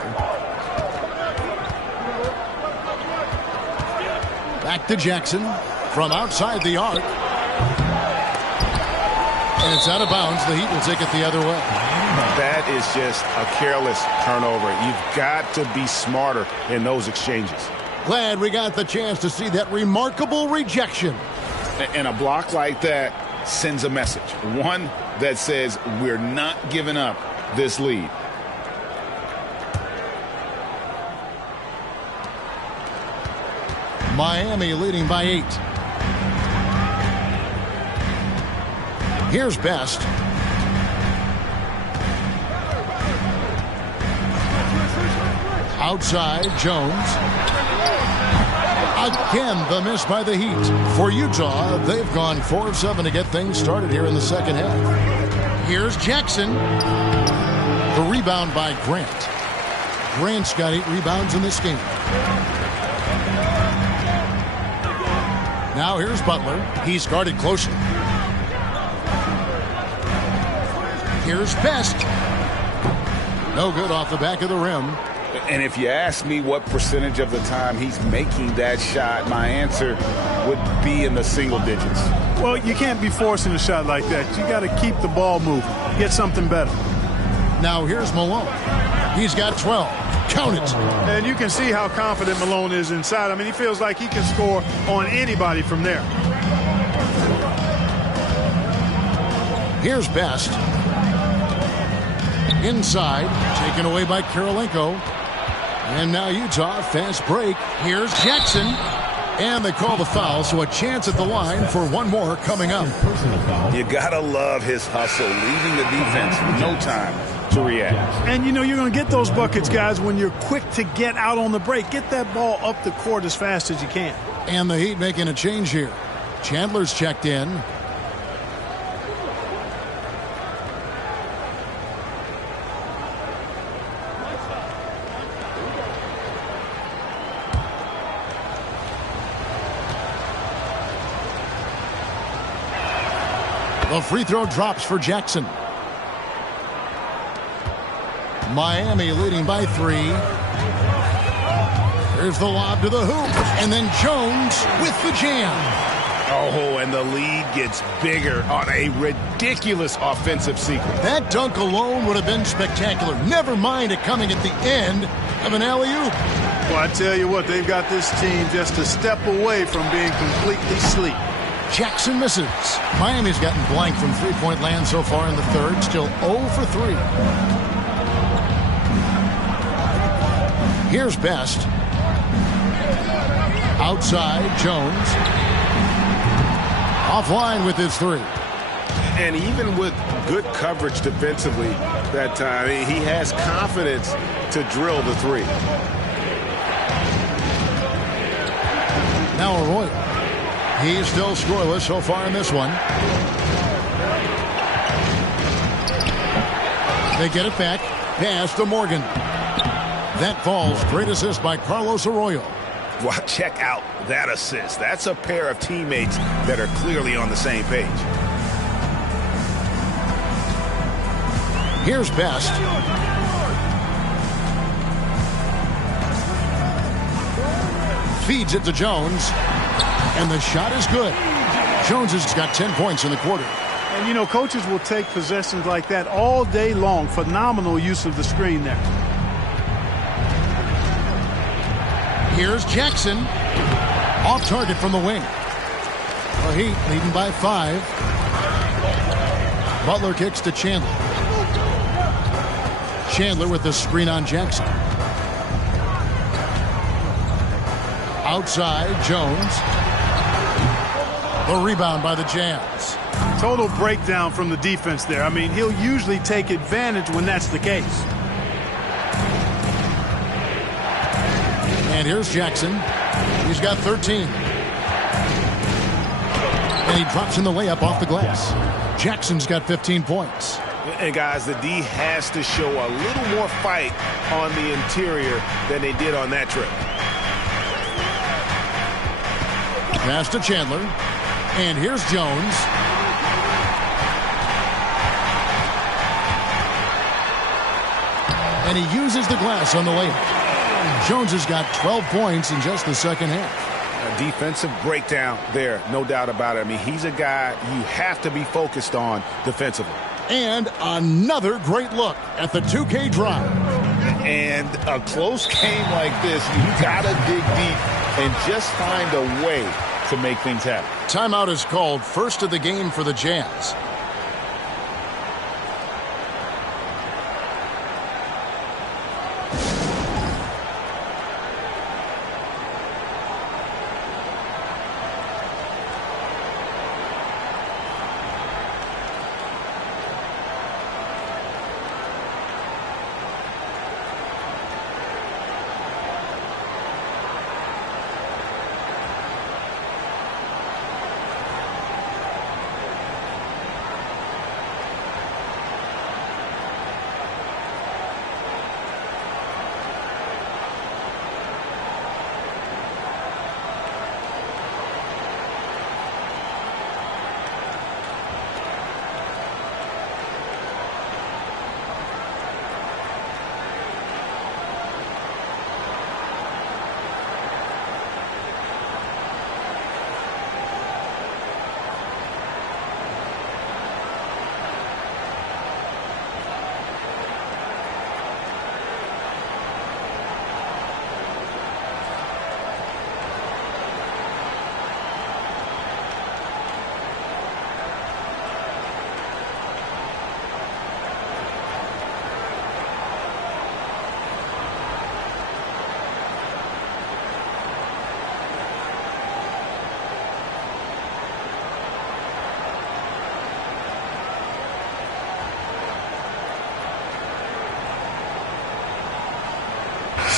Back to Jackson. From outside the arc. And it's out of bounds. The Heat will take it the other way. That is just a careless turnover. You've got to be smarter in those exchanges. Glad we got the chance to see that remarkable rejection. And a block like that sends a message. One that says we're not giving up this lead. Miami leading by 8. Here's Best. Outside, Jones. Again, the miss by the Heat. For Utah, they've gone 4 of 7 to get things started here in the second half. Here's Jackson. The rebound by Grant. Grant's got 8 rebounds in this game. Now here's Butler. He's guarded closely. Here's Best. No good off the back of the rim. And if you ask me what percentage of the time he's making that shot, my answer would be in the single digits. Well, you can't be forcing a shot like that. You got to keep the ball moving. Get something better. Now here's Malone. He's got 12. Count it. And you can see how confident Malone is inside. I mean, he feels like he can score on anybody from there. Here's Best. Inside, taken away by Karolinko. And now Utah, fast break. Here's Jackson. And they call the foul, so a chance at the line for one more coming up. You gotta love his hustle, leaving the defense with no time to react. And you know you're going to get those buckets, guys, when you're quick to get out on the break. Get that ball up the court as fast as you can. And the Heat making a change here. Chandler's checked in. The free throw drops for Jackson. Miami leading by 3. Here's the lob to the hoop. And then Jones with the jam. Oh, and the lead gets bigger on a ridiculous offensive sequence. That dunk alone would have been spectacular. Never mind it coming at the end of an alley-oop. Well, I tell you what, they've got this team just a step away from being completely asleep. Jackson misses. Miami's gotten blank from three-point land so far in the third. Still 0 for 3. Here's Best. Outside, Jones. Offline with his three. And even with good coverage defensively that time, he has confidence to drill the three. Now Arroyo. He's still scoreless so far in this one. They get it back. Pass to Morgan. That falls. Great assist by Carlos Arroyo. Well, check out that assist. That's a pair of teammates that are clearly on the same page. Here's Best. Feeds it to Jones. And the shot is good. Jones has got 10 points in the quarter. And, you know, coaches will take possessions like that all day long. Phenomenal use of the screen there. Here's Jackson. Off target from the wing. The Heat leading by 5. Butler kicks to Chandler. Chandler with the screen on Jackson. Outside, Jones. The rebound by the Jazz. Total breakdown from the defense there. I mean, he'll usually take advantage when that's the case. And here's Jackson. He's got 13. And he drops in the layup off the glass. Jackson's got 15 points. And guys, the D has to show a little more fight on the interior than they did on that trip. Pass to Chandler. And here's Jones. And he uses the glass on the layup. Jones has got 12 points in just the second half. A defensive breakdown there, no doubt about it. I mean, he's a guy you have to be focused on defensively. And another great look at the 2K drive. And a close game like this, you got to dig deep and just find a way to make things happen. Timeout is called. First of the game for the Jazz.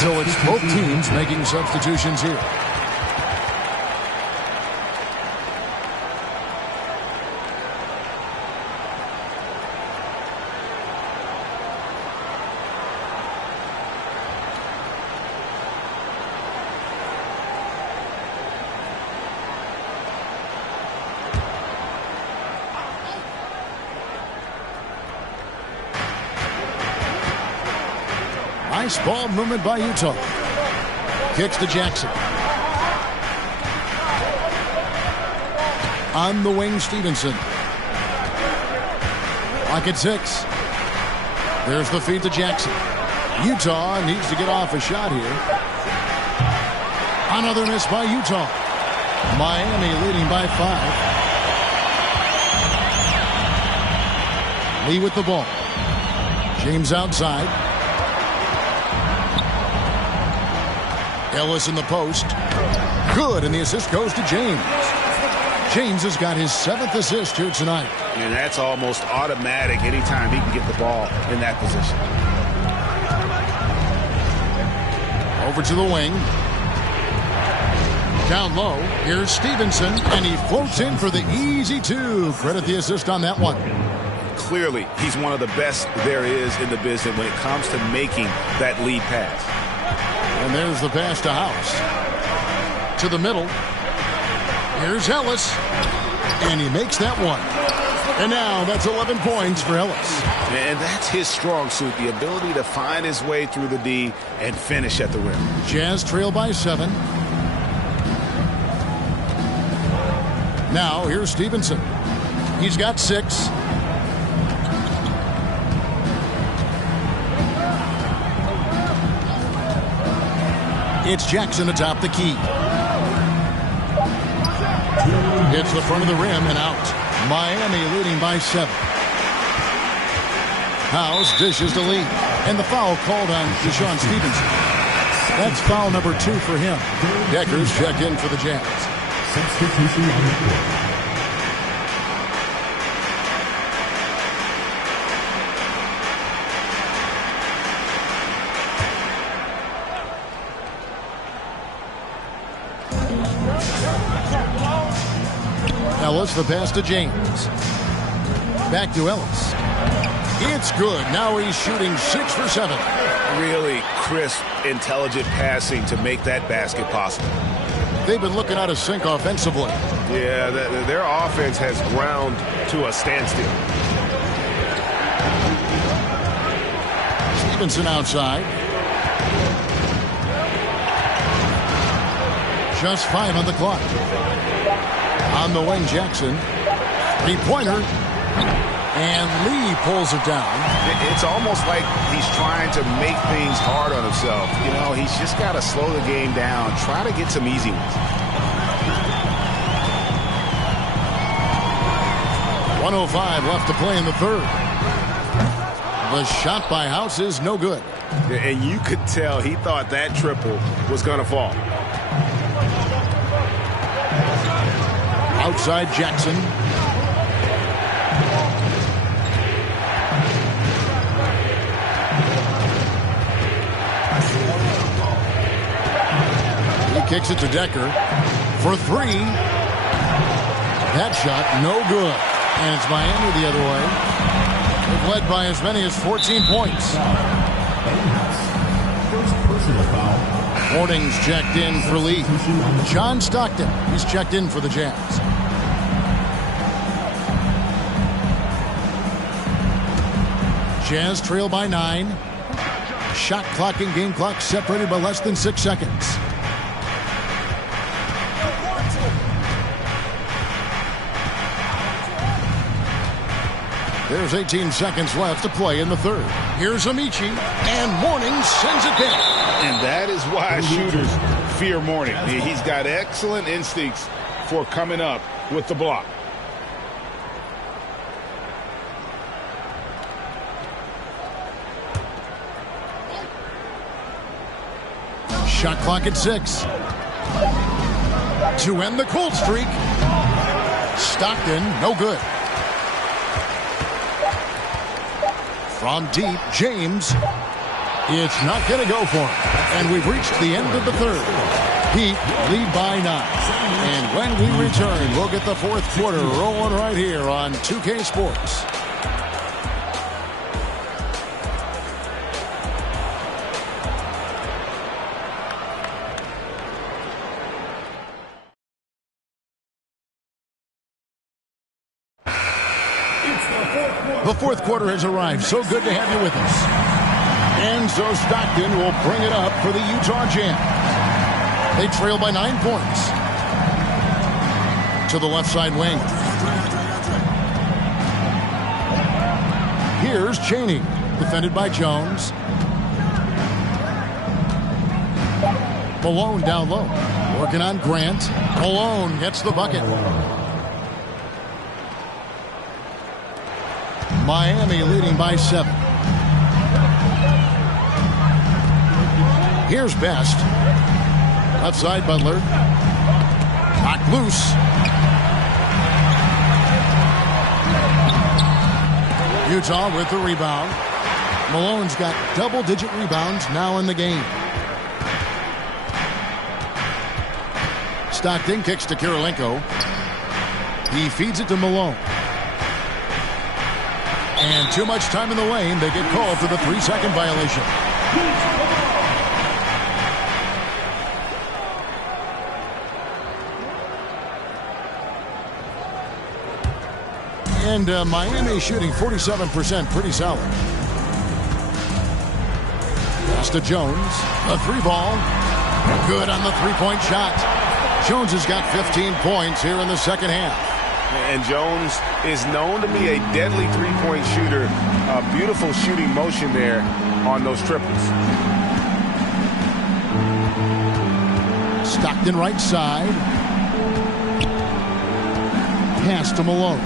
So it's both teams making substitutions here. Nice ball movement by Utah. Kicks to Jackson. On the wing, Stevenson. Clock at 6. There's the feed to Jackson. Utah needs to get off a shot here. Another miss by Utah. Miami leading by 5. Lee with the ball. James outside. Ellis in the post. Good, and the assist goes to James. James has got his 7th assist here tonight. And that's almost automatic anytime he can get the ball in that position. Over to the wing. Down low. Here's Stevenson, and he floats in for the easy 2. Credit the assist on that one. Clearly, he's one of the best there is in the business when it comes to making that lead pass. And there's the pass to House. To the middle. Here's Ellis. And he makes that one. And now that's 11 points for Ellis. And that's his strong suit, the ability to find his way through the D and finish at the rim. Jazz trail by 7. Now here's Stevenson. He's got 6. It's Jackson atop the key. Hits the front of the rim and out. Miami leading by 7. House dishes to Lee. And the foul called on Deshaun Stevenson. That's foul number 2 for him. Decker's checked in for the Jazz. Substitution on the court. Ellis, the pass to James. Back to Ellis. It's good. Now he's shooting 6 for 7. Really crisp, intelligent passing to make that basket possible. They've been looking out of sync offensively. Yeah, their offense has ground to a standstill. Stevenson outside. Just 5 on the clock. On the wing, Jackson. 3-pointer. And Lee pulls it down. It's almost like he's trying to make things hard on himself. You know, he's just got to slow the game down. Try to get some easy ones. 1:05 left to play in the third. The shot by House is no good. And you could tell he thought that triple was going to fall. Outside Jackson. He kicks it to Decker for 3. That shot no good. And it's Miami the other way. They've led by as many as 14 points. First personal foul. Warnings checked in for Lee. John Stockton, he's checked in for the Jazz. Jazz trail by 9. Shot clock and game clock separated by less than 6 seconds. There's 18 seconds left to play in the third. Here's Amici, and Mourning sends it back. And that is why shooters fear Mourning. He's got excellent instincts for coming up with the block. Shot clock at 6. To end the cold streak. Stockton, no good. From deep, James. It's not going to go for him. And we've reached the end of the third. Heat lead by 9. And when we return, we'll get the fourth quarter rolling right here on 2K Sports. The fourth quarter has arrived. So good to have you with us. Enzo Stockton will bring it up for the Utah Jazz. They trail by 9 points. to the left side wing. Here's Chaney, defended by Jones. Malone down low, working on Grant. Malone gets the bucket. Miami leading by 7. Here's Best. Left side, Butler. Knocked loose. Utah with the rebound. Malone's got double-digit rebounds now in the game. Stockton kicks to Kirilenko. He feeds it to Malone. And too much time in the lane. They get called for the 3-second violation. And Miami shooting 47%, pretty solid. Pass to Jones. A 3-ball. Good on the 3-point shot. Jones has got 15 points here in the second half. And Jones is known to be a deadly 3-point shooter. A beautiful shooting motion there on those triples. Stockton right side. Pass to Malone.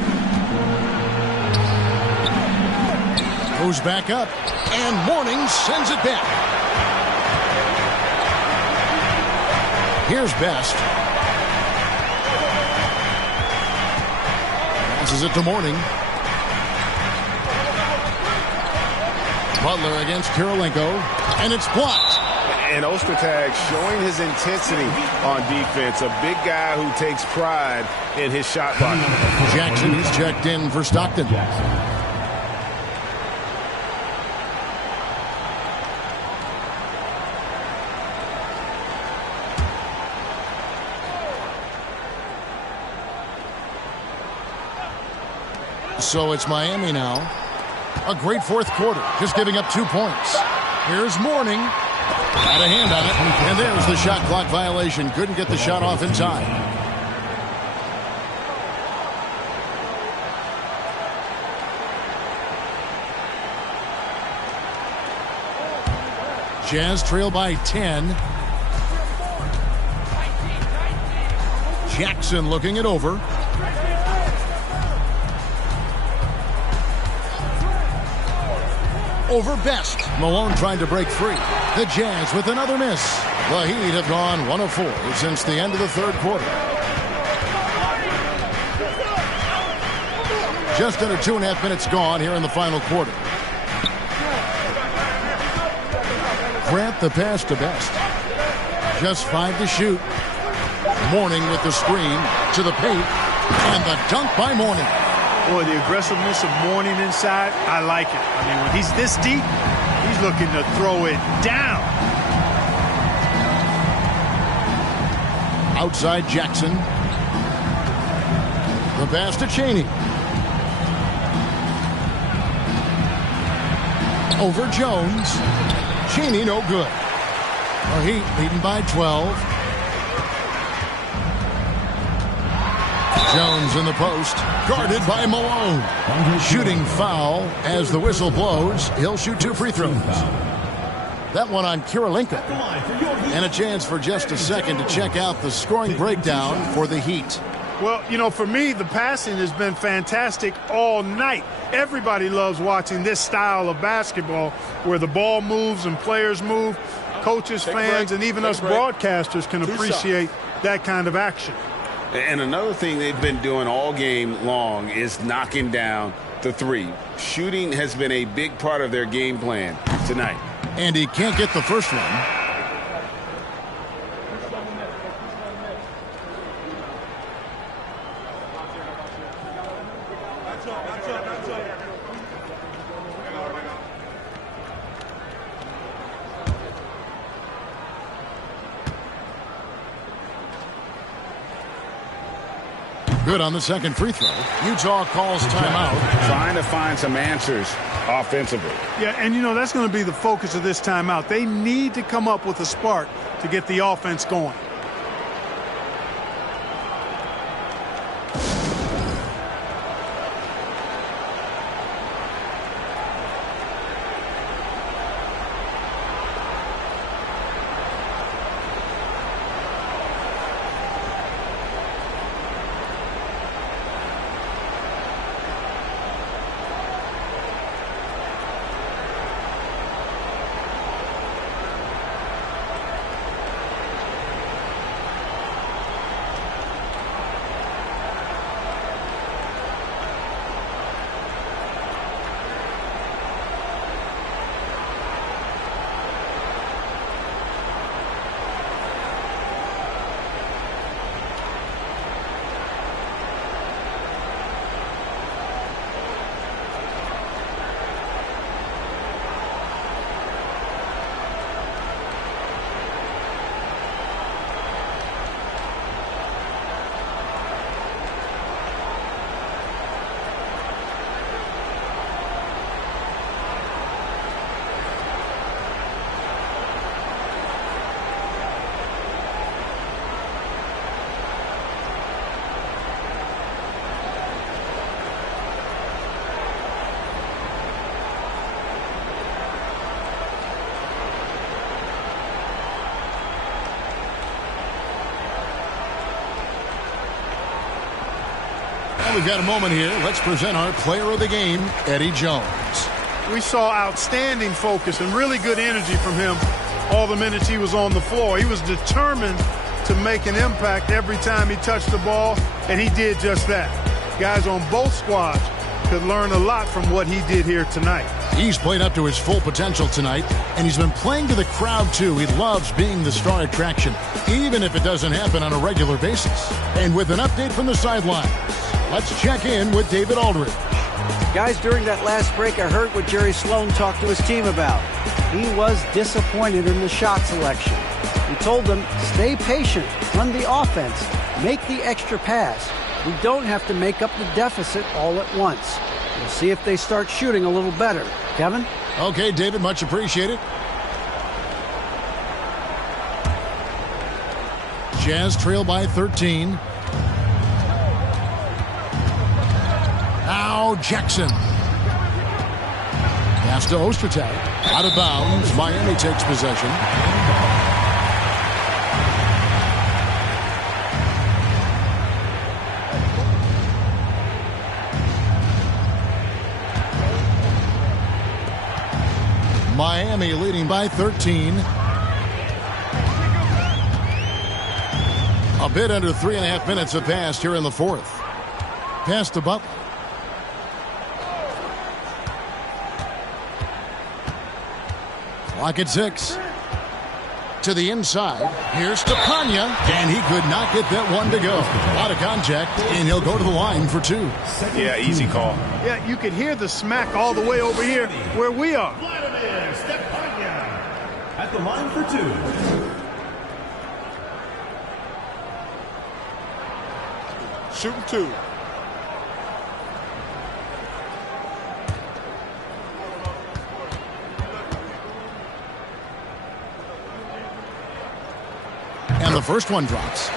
Goes back up. And Mourning sends it back. Here's Best. Passes it to Mourning. Butler against Kirilenko. And it's blocked. And Ostertag showing his intensity on defense. A big guy who takes pride in his shot blocking. Jackson is checked in for Stockton. So it's Miami now. A great fourth quarter, just giving up 2 points. Here's Mourning. Got a hand on it. And there's the shot clock violation. Couldn't get the shot off in time. Jazz trail by 10. Jackson looking it over. Over Best. Malone trying to break free. The Jazz with another miss. The Heat have gone 1 of 4 since the end of the third quarter. Just under 2.5 minutes gone here in the final quarter. Grant the pass to Best. Just 5 to shoot. Mourning with the screen to the paint. And the dunk by Mourning. Boy, the aggressiveness of Mourning inside, I like it. I mean, when he's this deep, he's looking to throw it down. Outside Jackson. The pass to Chaney. Over Jones. Chaney no good. The Heat leading by 12. Jones in the post, guarded by Malone. Shooting foul as the whistle blows. He'll shoot 2 free throws. That one on Kirilenko. And a chance for just a second to check out the scoring breakdown for the Heat. Well, you know, for me, the passing has been fantastic all night. Everybody loves watching this style of basketball where the ball moves and players move. Coaches, fans, and even us broadcasters can appreciate that kind of action. And another thing they've been doing all game long is knocking down the 3. Shooting has been a big part of their game plan tonight. And he can't get the first one. Good on the second free throw. Utah calls timeout. Trying to find some answers offensively. Yeah, and you know, that's going to be the focus of this timeout. They need to come up with a spark to get the offense going. And we've got a moment here. Let's present our player of the game, Eddie Jones. We saw outstanding focus and really good energy from him all the minutes he was on the floor. He was determined to make an impact every time he touched the ball, and he did just that. Guys on both squads could learn a lot from what he did here tonight. He's played up to his full potential tonight, and he's been playing to the crowd, too. He loves being the star attraction, even if it doesn't happen on a regular basis. And with an update from the sidelines, let's check in with David Aldridge. Guys, during that last break, I heard what Jerry Sloan talked to his team about. He was disappointed in the shot selection. He told them, stay patient, run the offense, make the extra pass. We don't have to make up the deficit all at once. We'll see if they start shooting a little better. Kevin? Okay, David, much appreciated. Jazz trail by 13. Now Jackson. Pass to Ostertag. Out of bounds. Miami takes possession. Miami leading by 13. A bit under 3.5 minutes have passed here in the fourth. Pass to Butler. Clock at 6. To the inside. Here's Stepanya. And he could not get that one to go. A lot of contact, and he'll go to the line for 2. Yeah, easy call. Yeah, you could hear the smack all the way over here where we are. Vladimir Stepanya at the line for 2. Shooting 2. And the first one drops.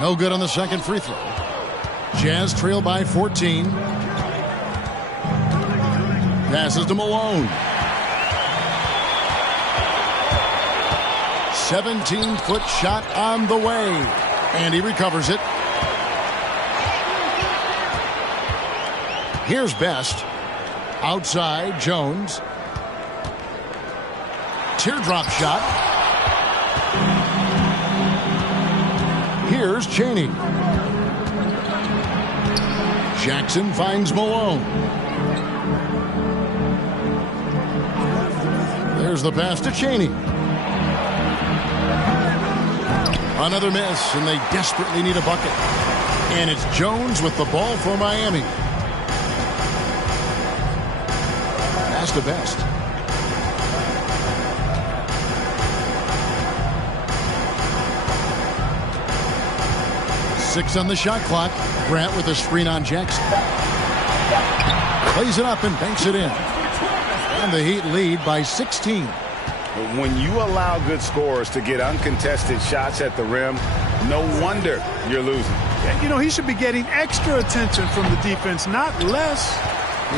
No good on the second free throw. Jazz trail by 14. Passes to Malone. 17-foot shot on the way. And he recovers it. Here's Best. Outside, Jones. Teardrop shot. Here's Chaney. Jackson finds Malone. There's the pass to Chaney. Another miss, and they desperately need a bucket. And it's Jones with the ball for Miami. Pass to Best. Six on the shot clock. Grant with a screen on Jackson. Plays it up and banks it in. And the Heat lead by 16. When you allow good scorers to get uncontested shots at the rim, no wonder you're losing. You know, he should be getting extra attention from the defense, not less.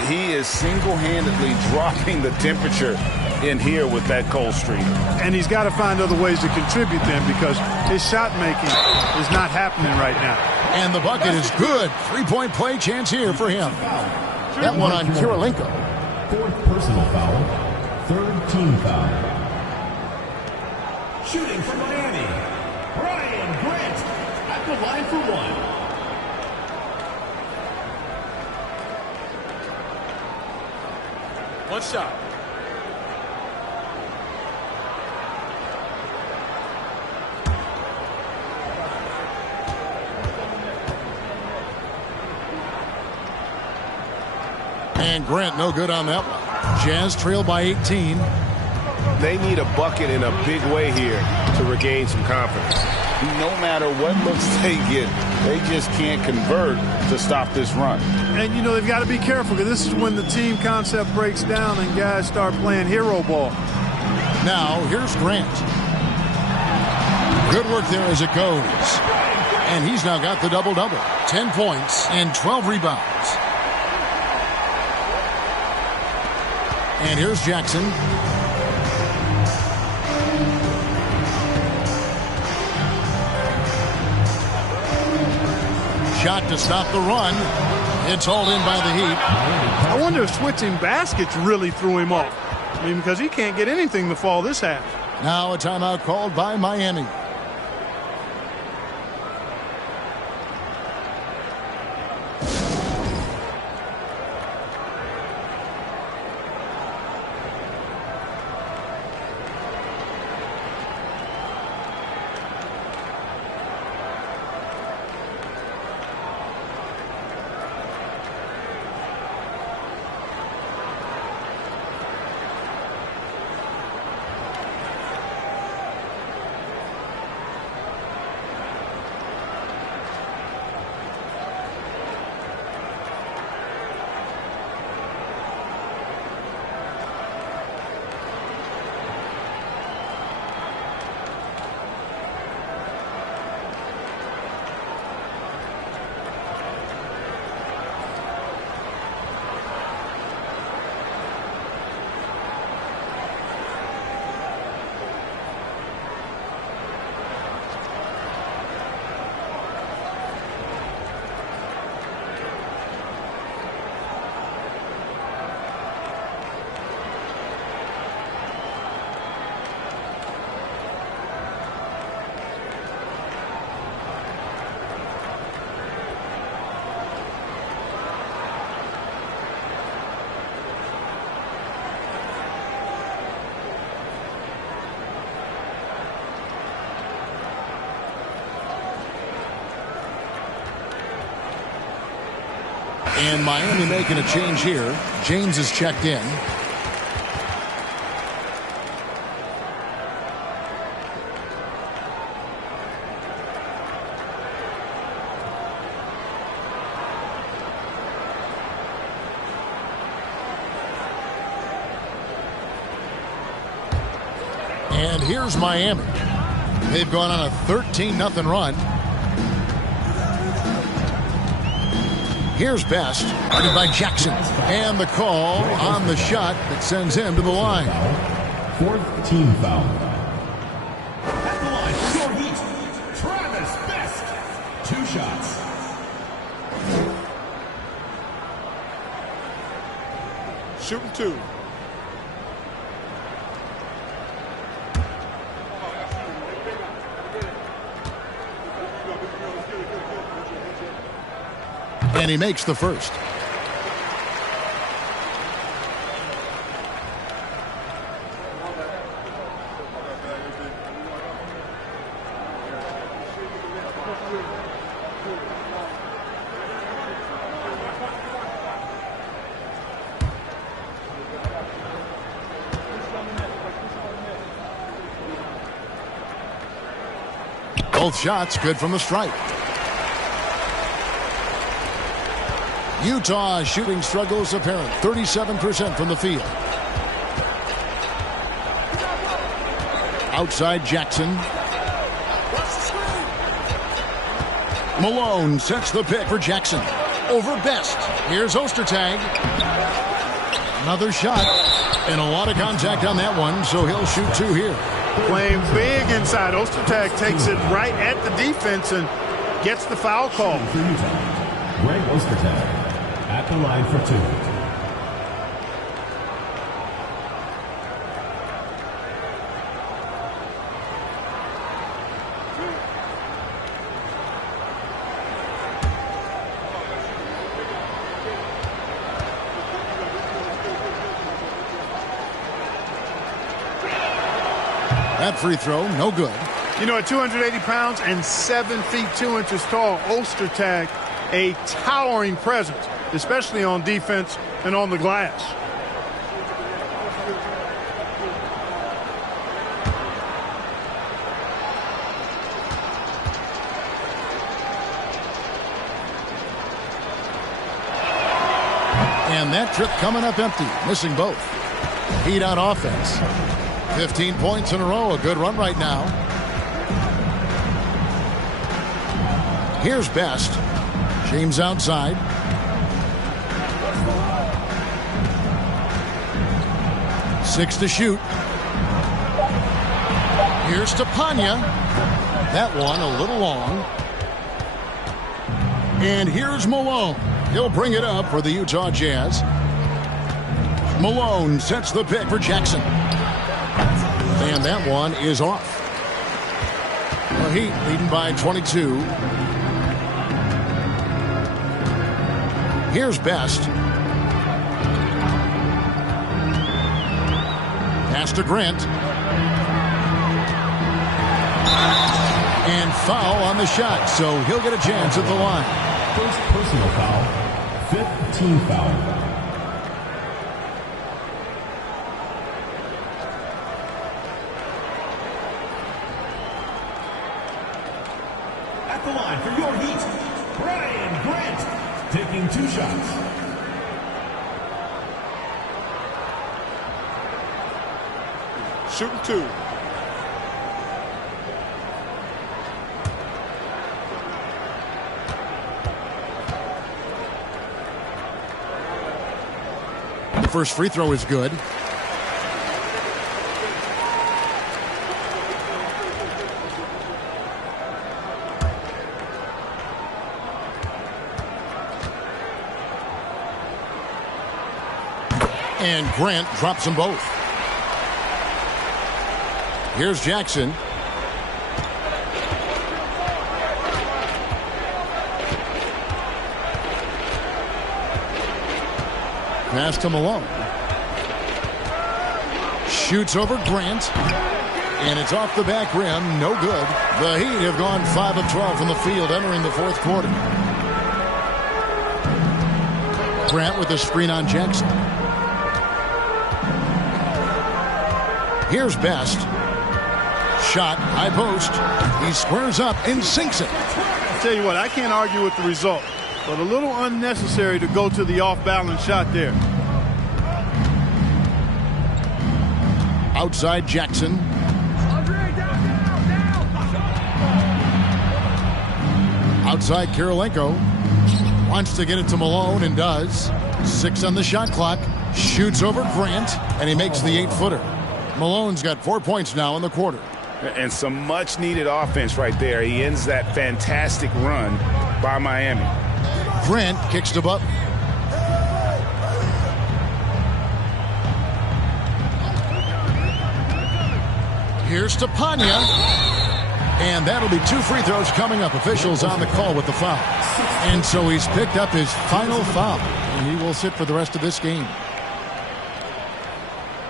He is single-handedly dropping the temperature in here with that cold streak. And he's got to find other ways to contribute then, because his shot making is not happening right now. And the bucket is good. Three-point play chance here for him. That one on Kirilenko. Fourth personal foul. Third team foul. Shooting for Miami, Brian Grant at the line for 1. One shot. And Grant no good on that one. Jazz trail by 18. They need a bucket in a big way here to regain some confidence. No matter what looks they get, they just can't convert to stop this run. And, you know, they've got to be careful, because this is when the team concept breaks down and guys start playing hero ball. Now, here's Grant. Good work there as it goes. And he's now got the double-double. 10 points and 12 rebounds. And here's Jackson. Shot to stop the run. It's hauled in by the Heat. I wonder if switching baskets really threw him off. I mean, because he can't get anything to fall this half. Now a timeout called by Miami. And Miami making a change here. James is checked in. And here's Miami. They've gone on a 13-0 run. Here's Best, guarded by Jackson. And the call on the shot that sends him to the line. Fourth team foul. At the line, your Heat, Travis Best. 2 shots. Shooting 2. And he makes the first. Both shots good from the stripe. Utah's shooting struggles apparent. 37% from the field. Outside Jackson. Malone sets the pick for Jackson. Over Best. Here's Ostertag. Another shot. And a lot of contact on that one, so he'll shoot 2 here. Playing big inside. Ostertag takes it right at the defense and gets the foul call. Greg Ostertag at the line for 2. That free throw, no good. You know, at 280 pounds and 7 feet 2 inches tall, Ostertag, a towering presence, especially on defense and on the glass. And that trip coming up empty, missing both. Heat on offense. 15 points in a row, a good run right now. Here's Best. James outside. 6 to shoot. Here's to Panya. That one a little long. And here's Malone. He'll bring it up for the Utah Jazz. Malone sets the pick for Jackson. And that one is off. The Heat leading by 22. Here's Best. Pass to Grant. And foul on the shot, so he'll get a chance at the line. First personal foul, 5th team foul. At the line for your Heat, Brian Grant, taking 2 shots. Shooting 2. The first free throw is good. And Grant drops them both. Here's Jackson. Pass to Malone. Shoots over Grant. And it's off the back rim. No good. The Heat have gone 5 of 12 from the field entering the fourth quarter. Grant with the screen on Jackson. Here's Best. Shot, high post. He squares up and sinks it. I'll tell you what, I can't argue with the result, but a little unnecessary to go to the off-balance shot there. Outside Jackson. Outside Kirilenko. Wants to get it to Malone and does. 6 on the shot clock. Shoots over Grant, and he makes the 8-footer. Malone's got 4 points now in the quarter. And some much-needed offense right there. He ends that fantastic run by Miami. Grant kicks to Butler. Here's to Panya. And that'll be 2 free throws coming up. Officials on the call with the foul. And so he's picked up his final foul. And he will sit for the rest of this game.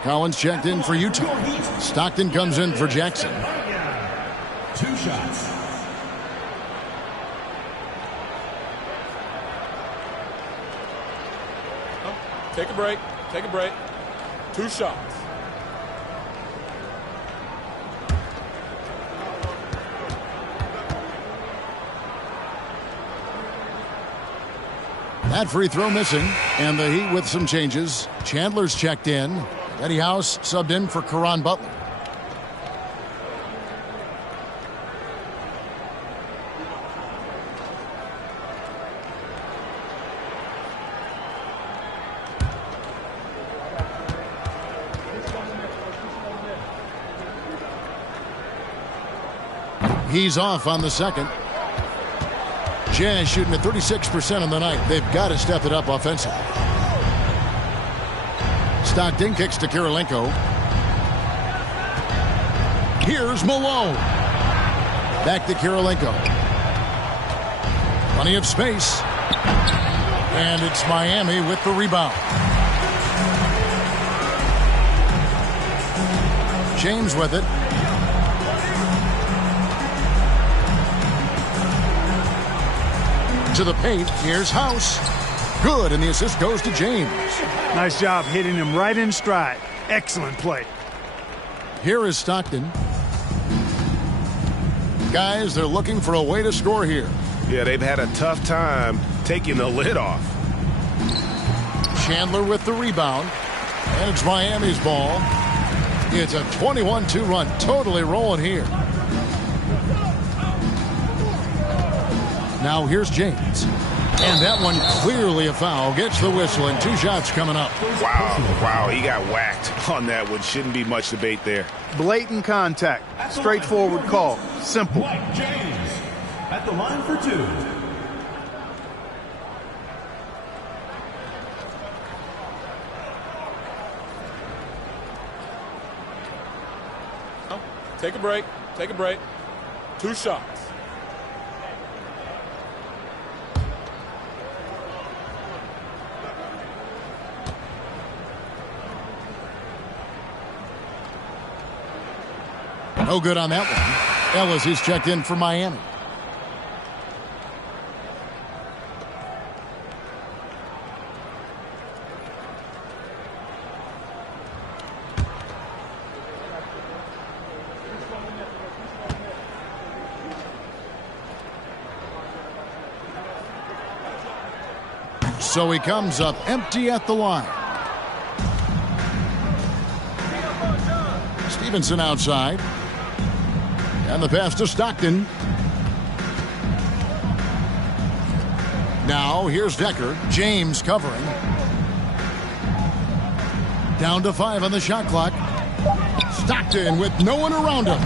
Collins checked in for Utah. Stockton comes in for Jackson. 2 shots. Take a break. Take a break. 2 shots. That free throw missing. And the Heat with some changes. Chandler's checked in. Eddie House subbed in for Caron Butler. He's off on the second. Jazz shooting at 36% on the night. They've got to step it up offensively. Stockton kicks to Kirilenko. Here's Malone. Back to Kirilenko. Plenty of space. And it's Miami with the rebound. James with it. To the paint. Here's House. Good, and the assist goes to James. Nice job hitting him right in stride. Excellent play. Here is Stockton. Guys, they're looking for a way to score here. Yeah, they've had a tough time taking the lid off. Chandler with the rebound. And it's Miami's ball. It's a 21-2 run. Totally rolling here. Now here's James. And that one clearly a foul. Gets the whistle and 2 shots coming up. Wow, he got whacked on that one. Shouldn't be much debate there. Blatant contact. Straightforward call. Simple. Mike James at the line for 2. Take a break. Take a break. 2 shots. No good on that one. Ellis is checked in for Miami. So he comes up empty at the line. Stevenson outside. And the pass to Stockton. Now here's Decker. James covering. Down to 5 on the shot clock. Stockton with no one around him.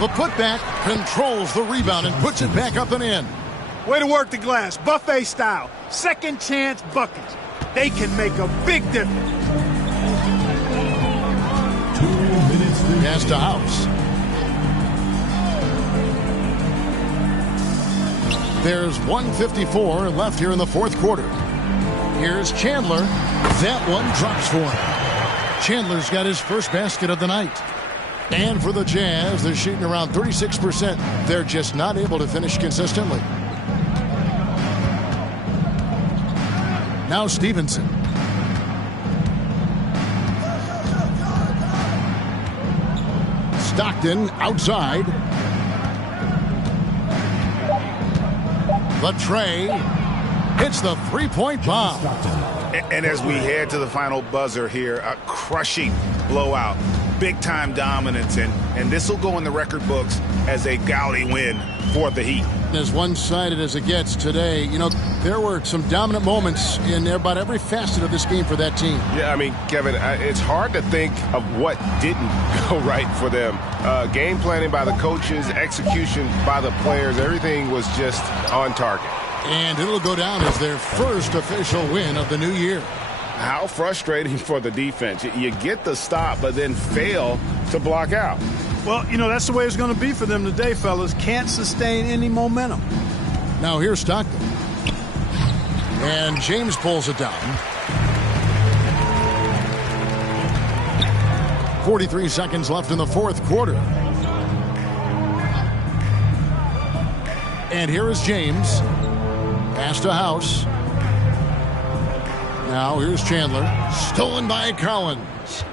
The putback controls the rebound and puts it back up and in. Way to work the glass. Buffet style. Second chance buckets. They can make a big difference. 2 minutes. Pass to House. There's 1:54 left here in the fourth quarter. Here's Chandler. That one drops for him. Chandler's got his first basket of the night. And for the Jazz, they're shooting around 36%. They're just not able to finish consistently. Now Stevenson. Stockton outside. Latrey hits the three-point bomb. And as we head to the final buzzer here, a crushing blowout, big-time dominance, and this will go in the record books as a gaudy win for the Heat. As one-sided as it gets today, you know, there were some dominant moments in about every facet of this game for that team. Yeah, I mean, Kevin, it's hard to think of what didn't go right for them. Game planning by the coaches, execution by the players, everything was just on target. And it'll go down as their first official win of the new year. How frustrating for the defense. You get the stop, but then fail to block out. Well, you know, that's the way it's going to be for them today, fellas. Can't sustain any momentum. Now here's Stockton. And James pulls it down. 43 seconds left in the fourth quarter. And here is James. Pass to House. Now here's Chandler. Stolen by Collins.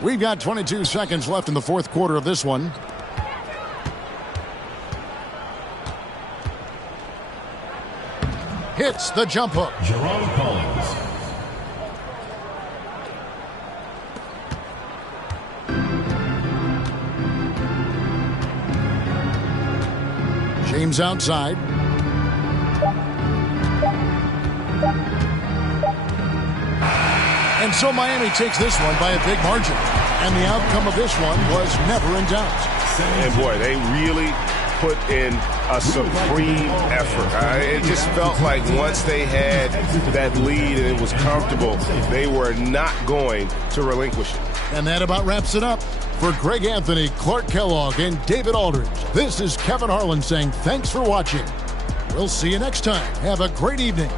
We've got 22 seconds left in the fourth quarter of this one. Hits the jump hook. Jerome Collins. James outside. And so Miami takes this one by a big margin. And the outcome of this one was never in doubt. And boy, they really put in a supreme effort. It just felt like once they had that lead and it was comfortable, they were not going to relinquish it. And that about wraps it up. For Greg Anthony, Clark Kellogg, and David Aldridge, this is Kevin Harlan saying thanks for watching. We'll see you next time. Have a great evening.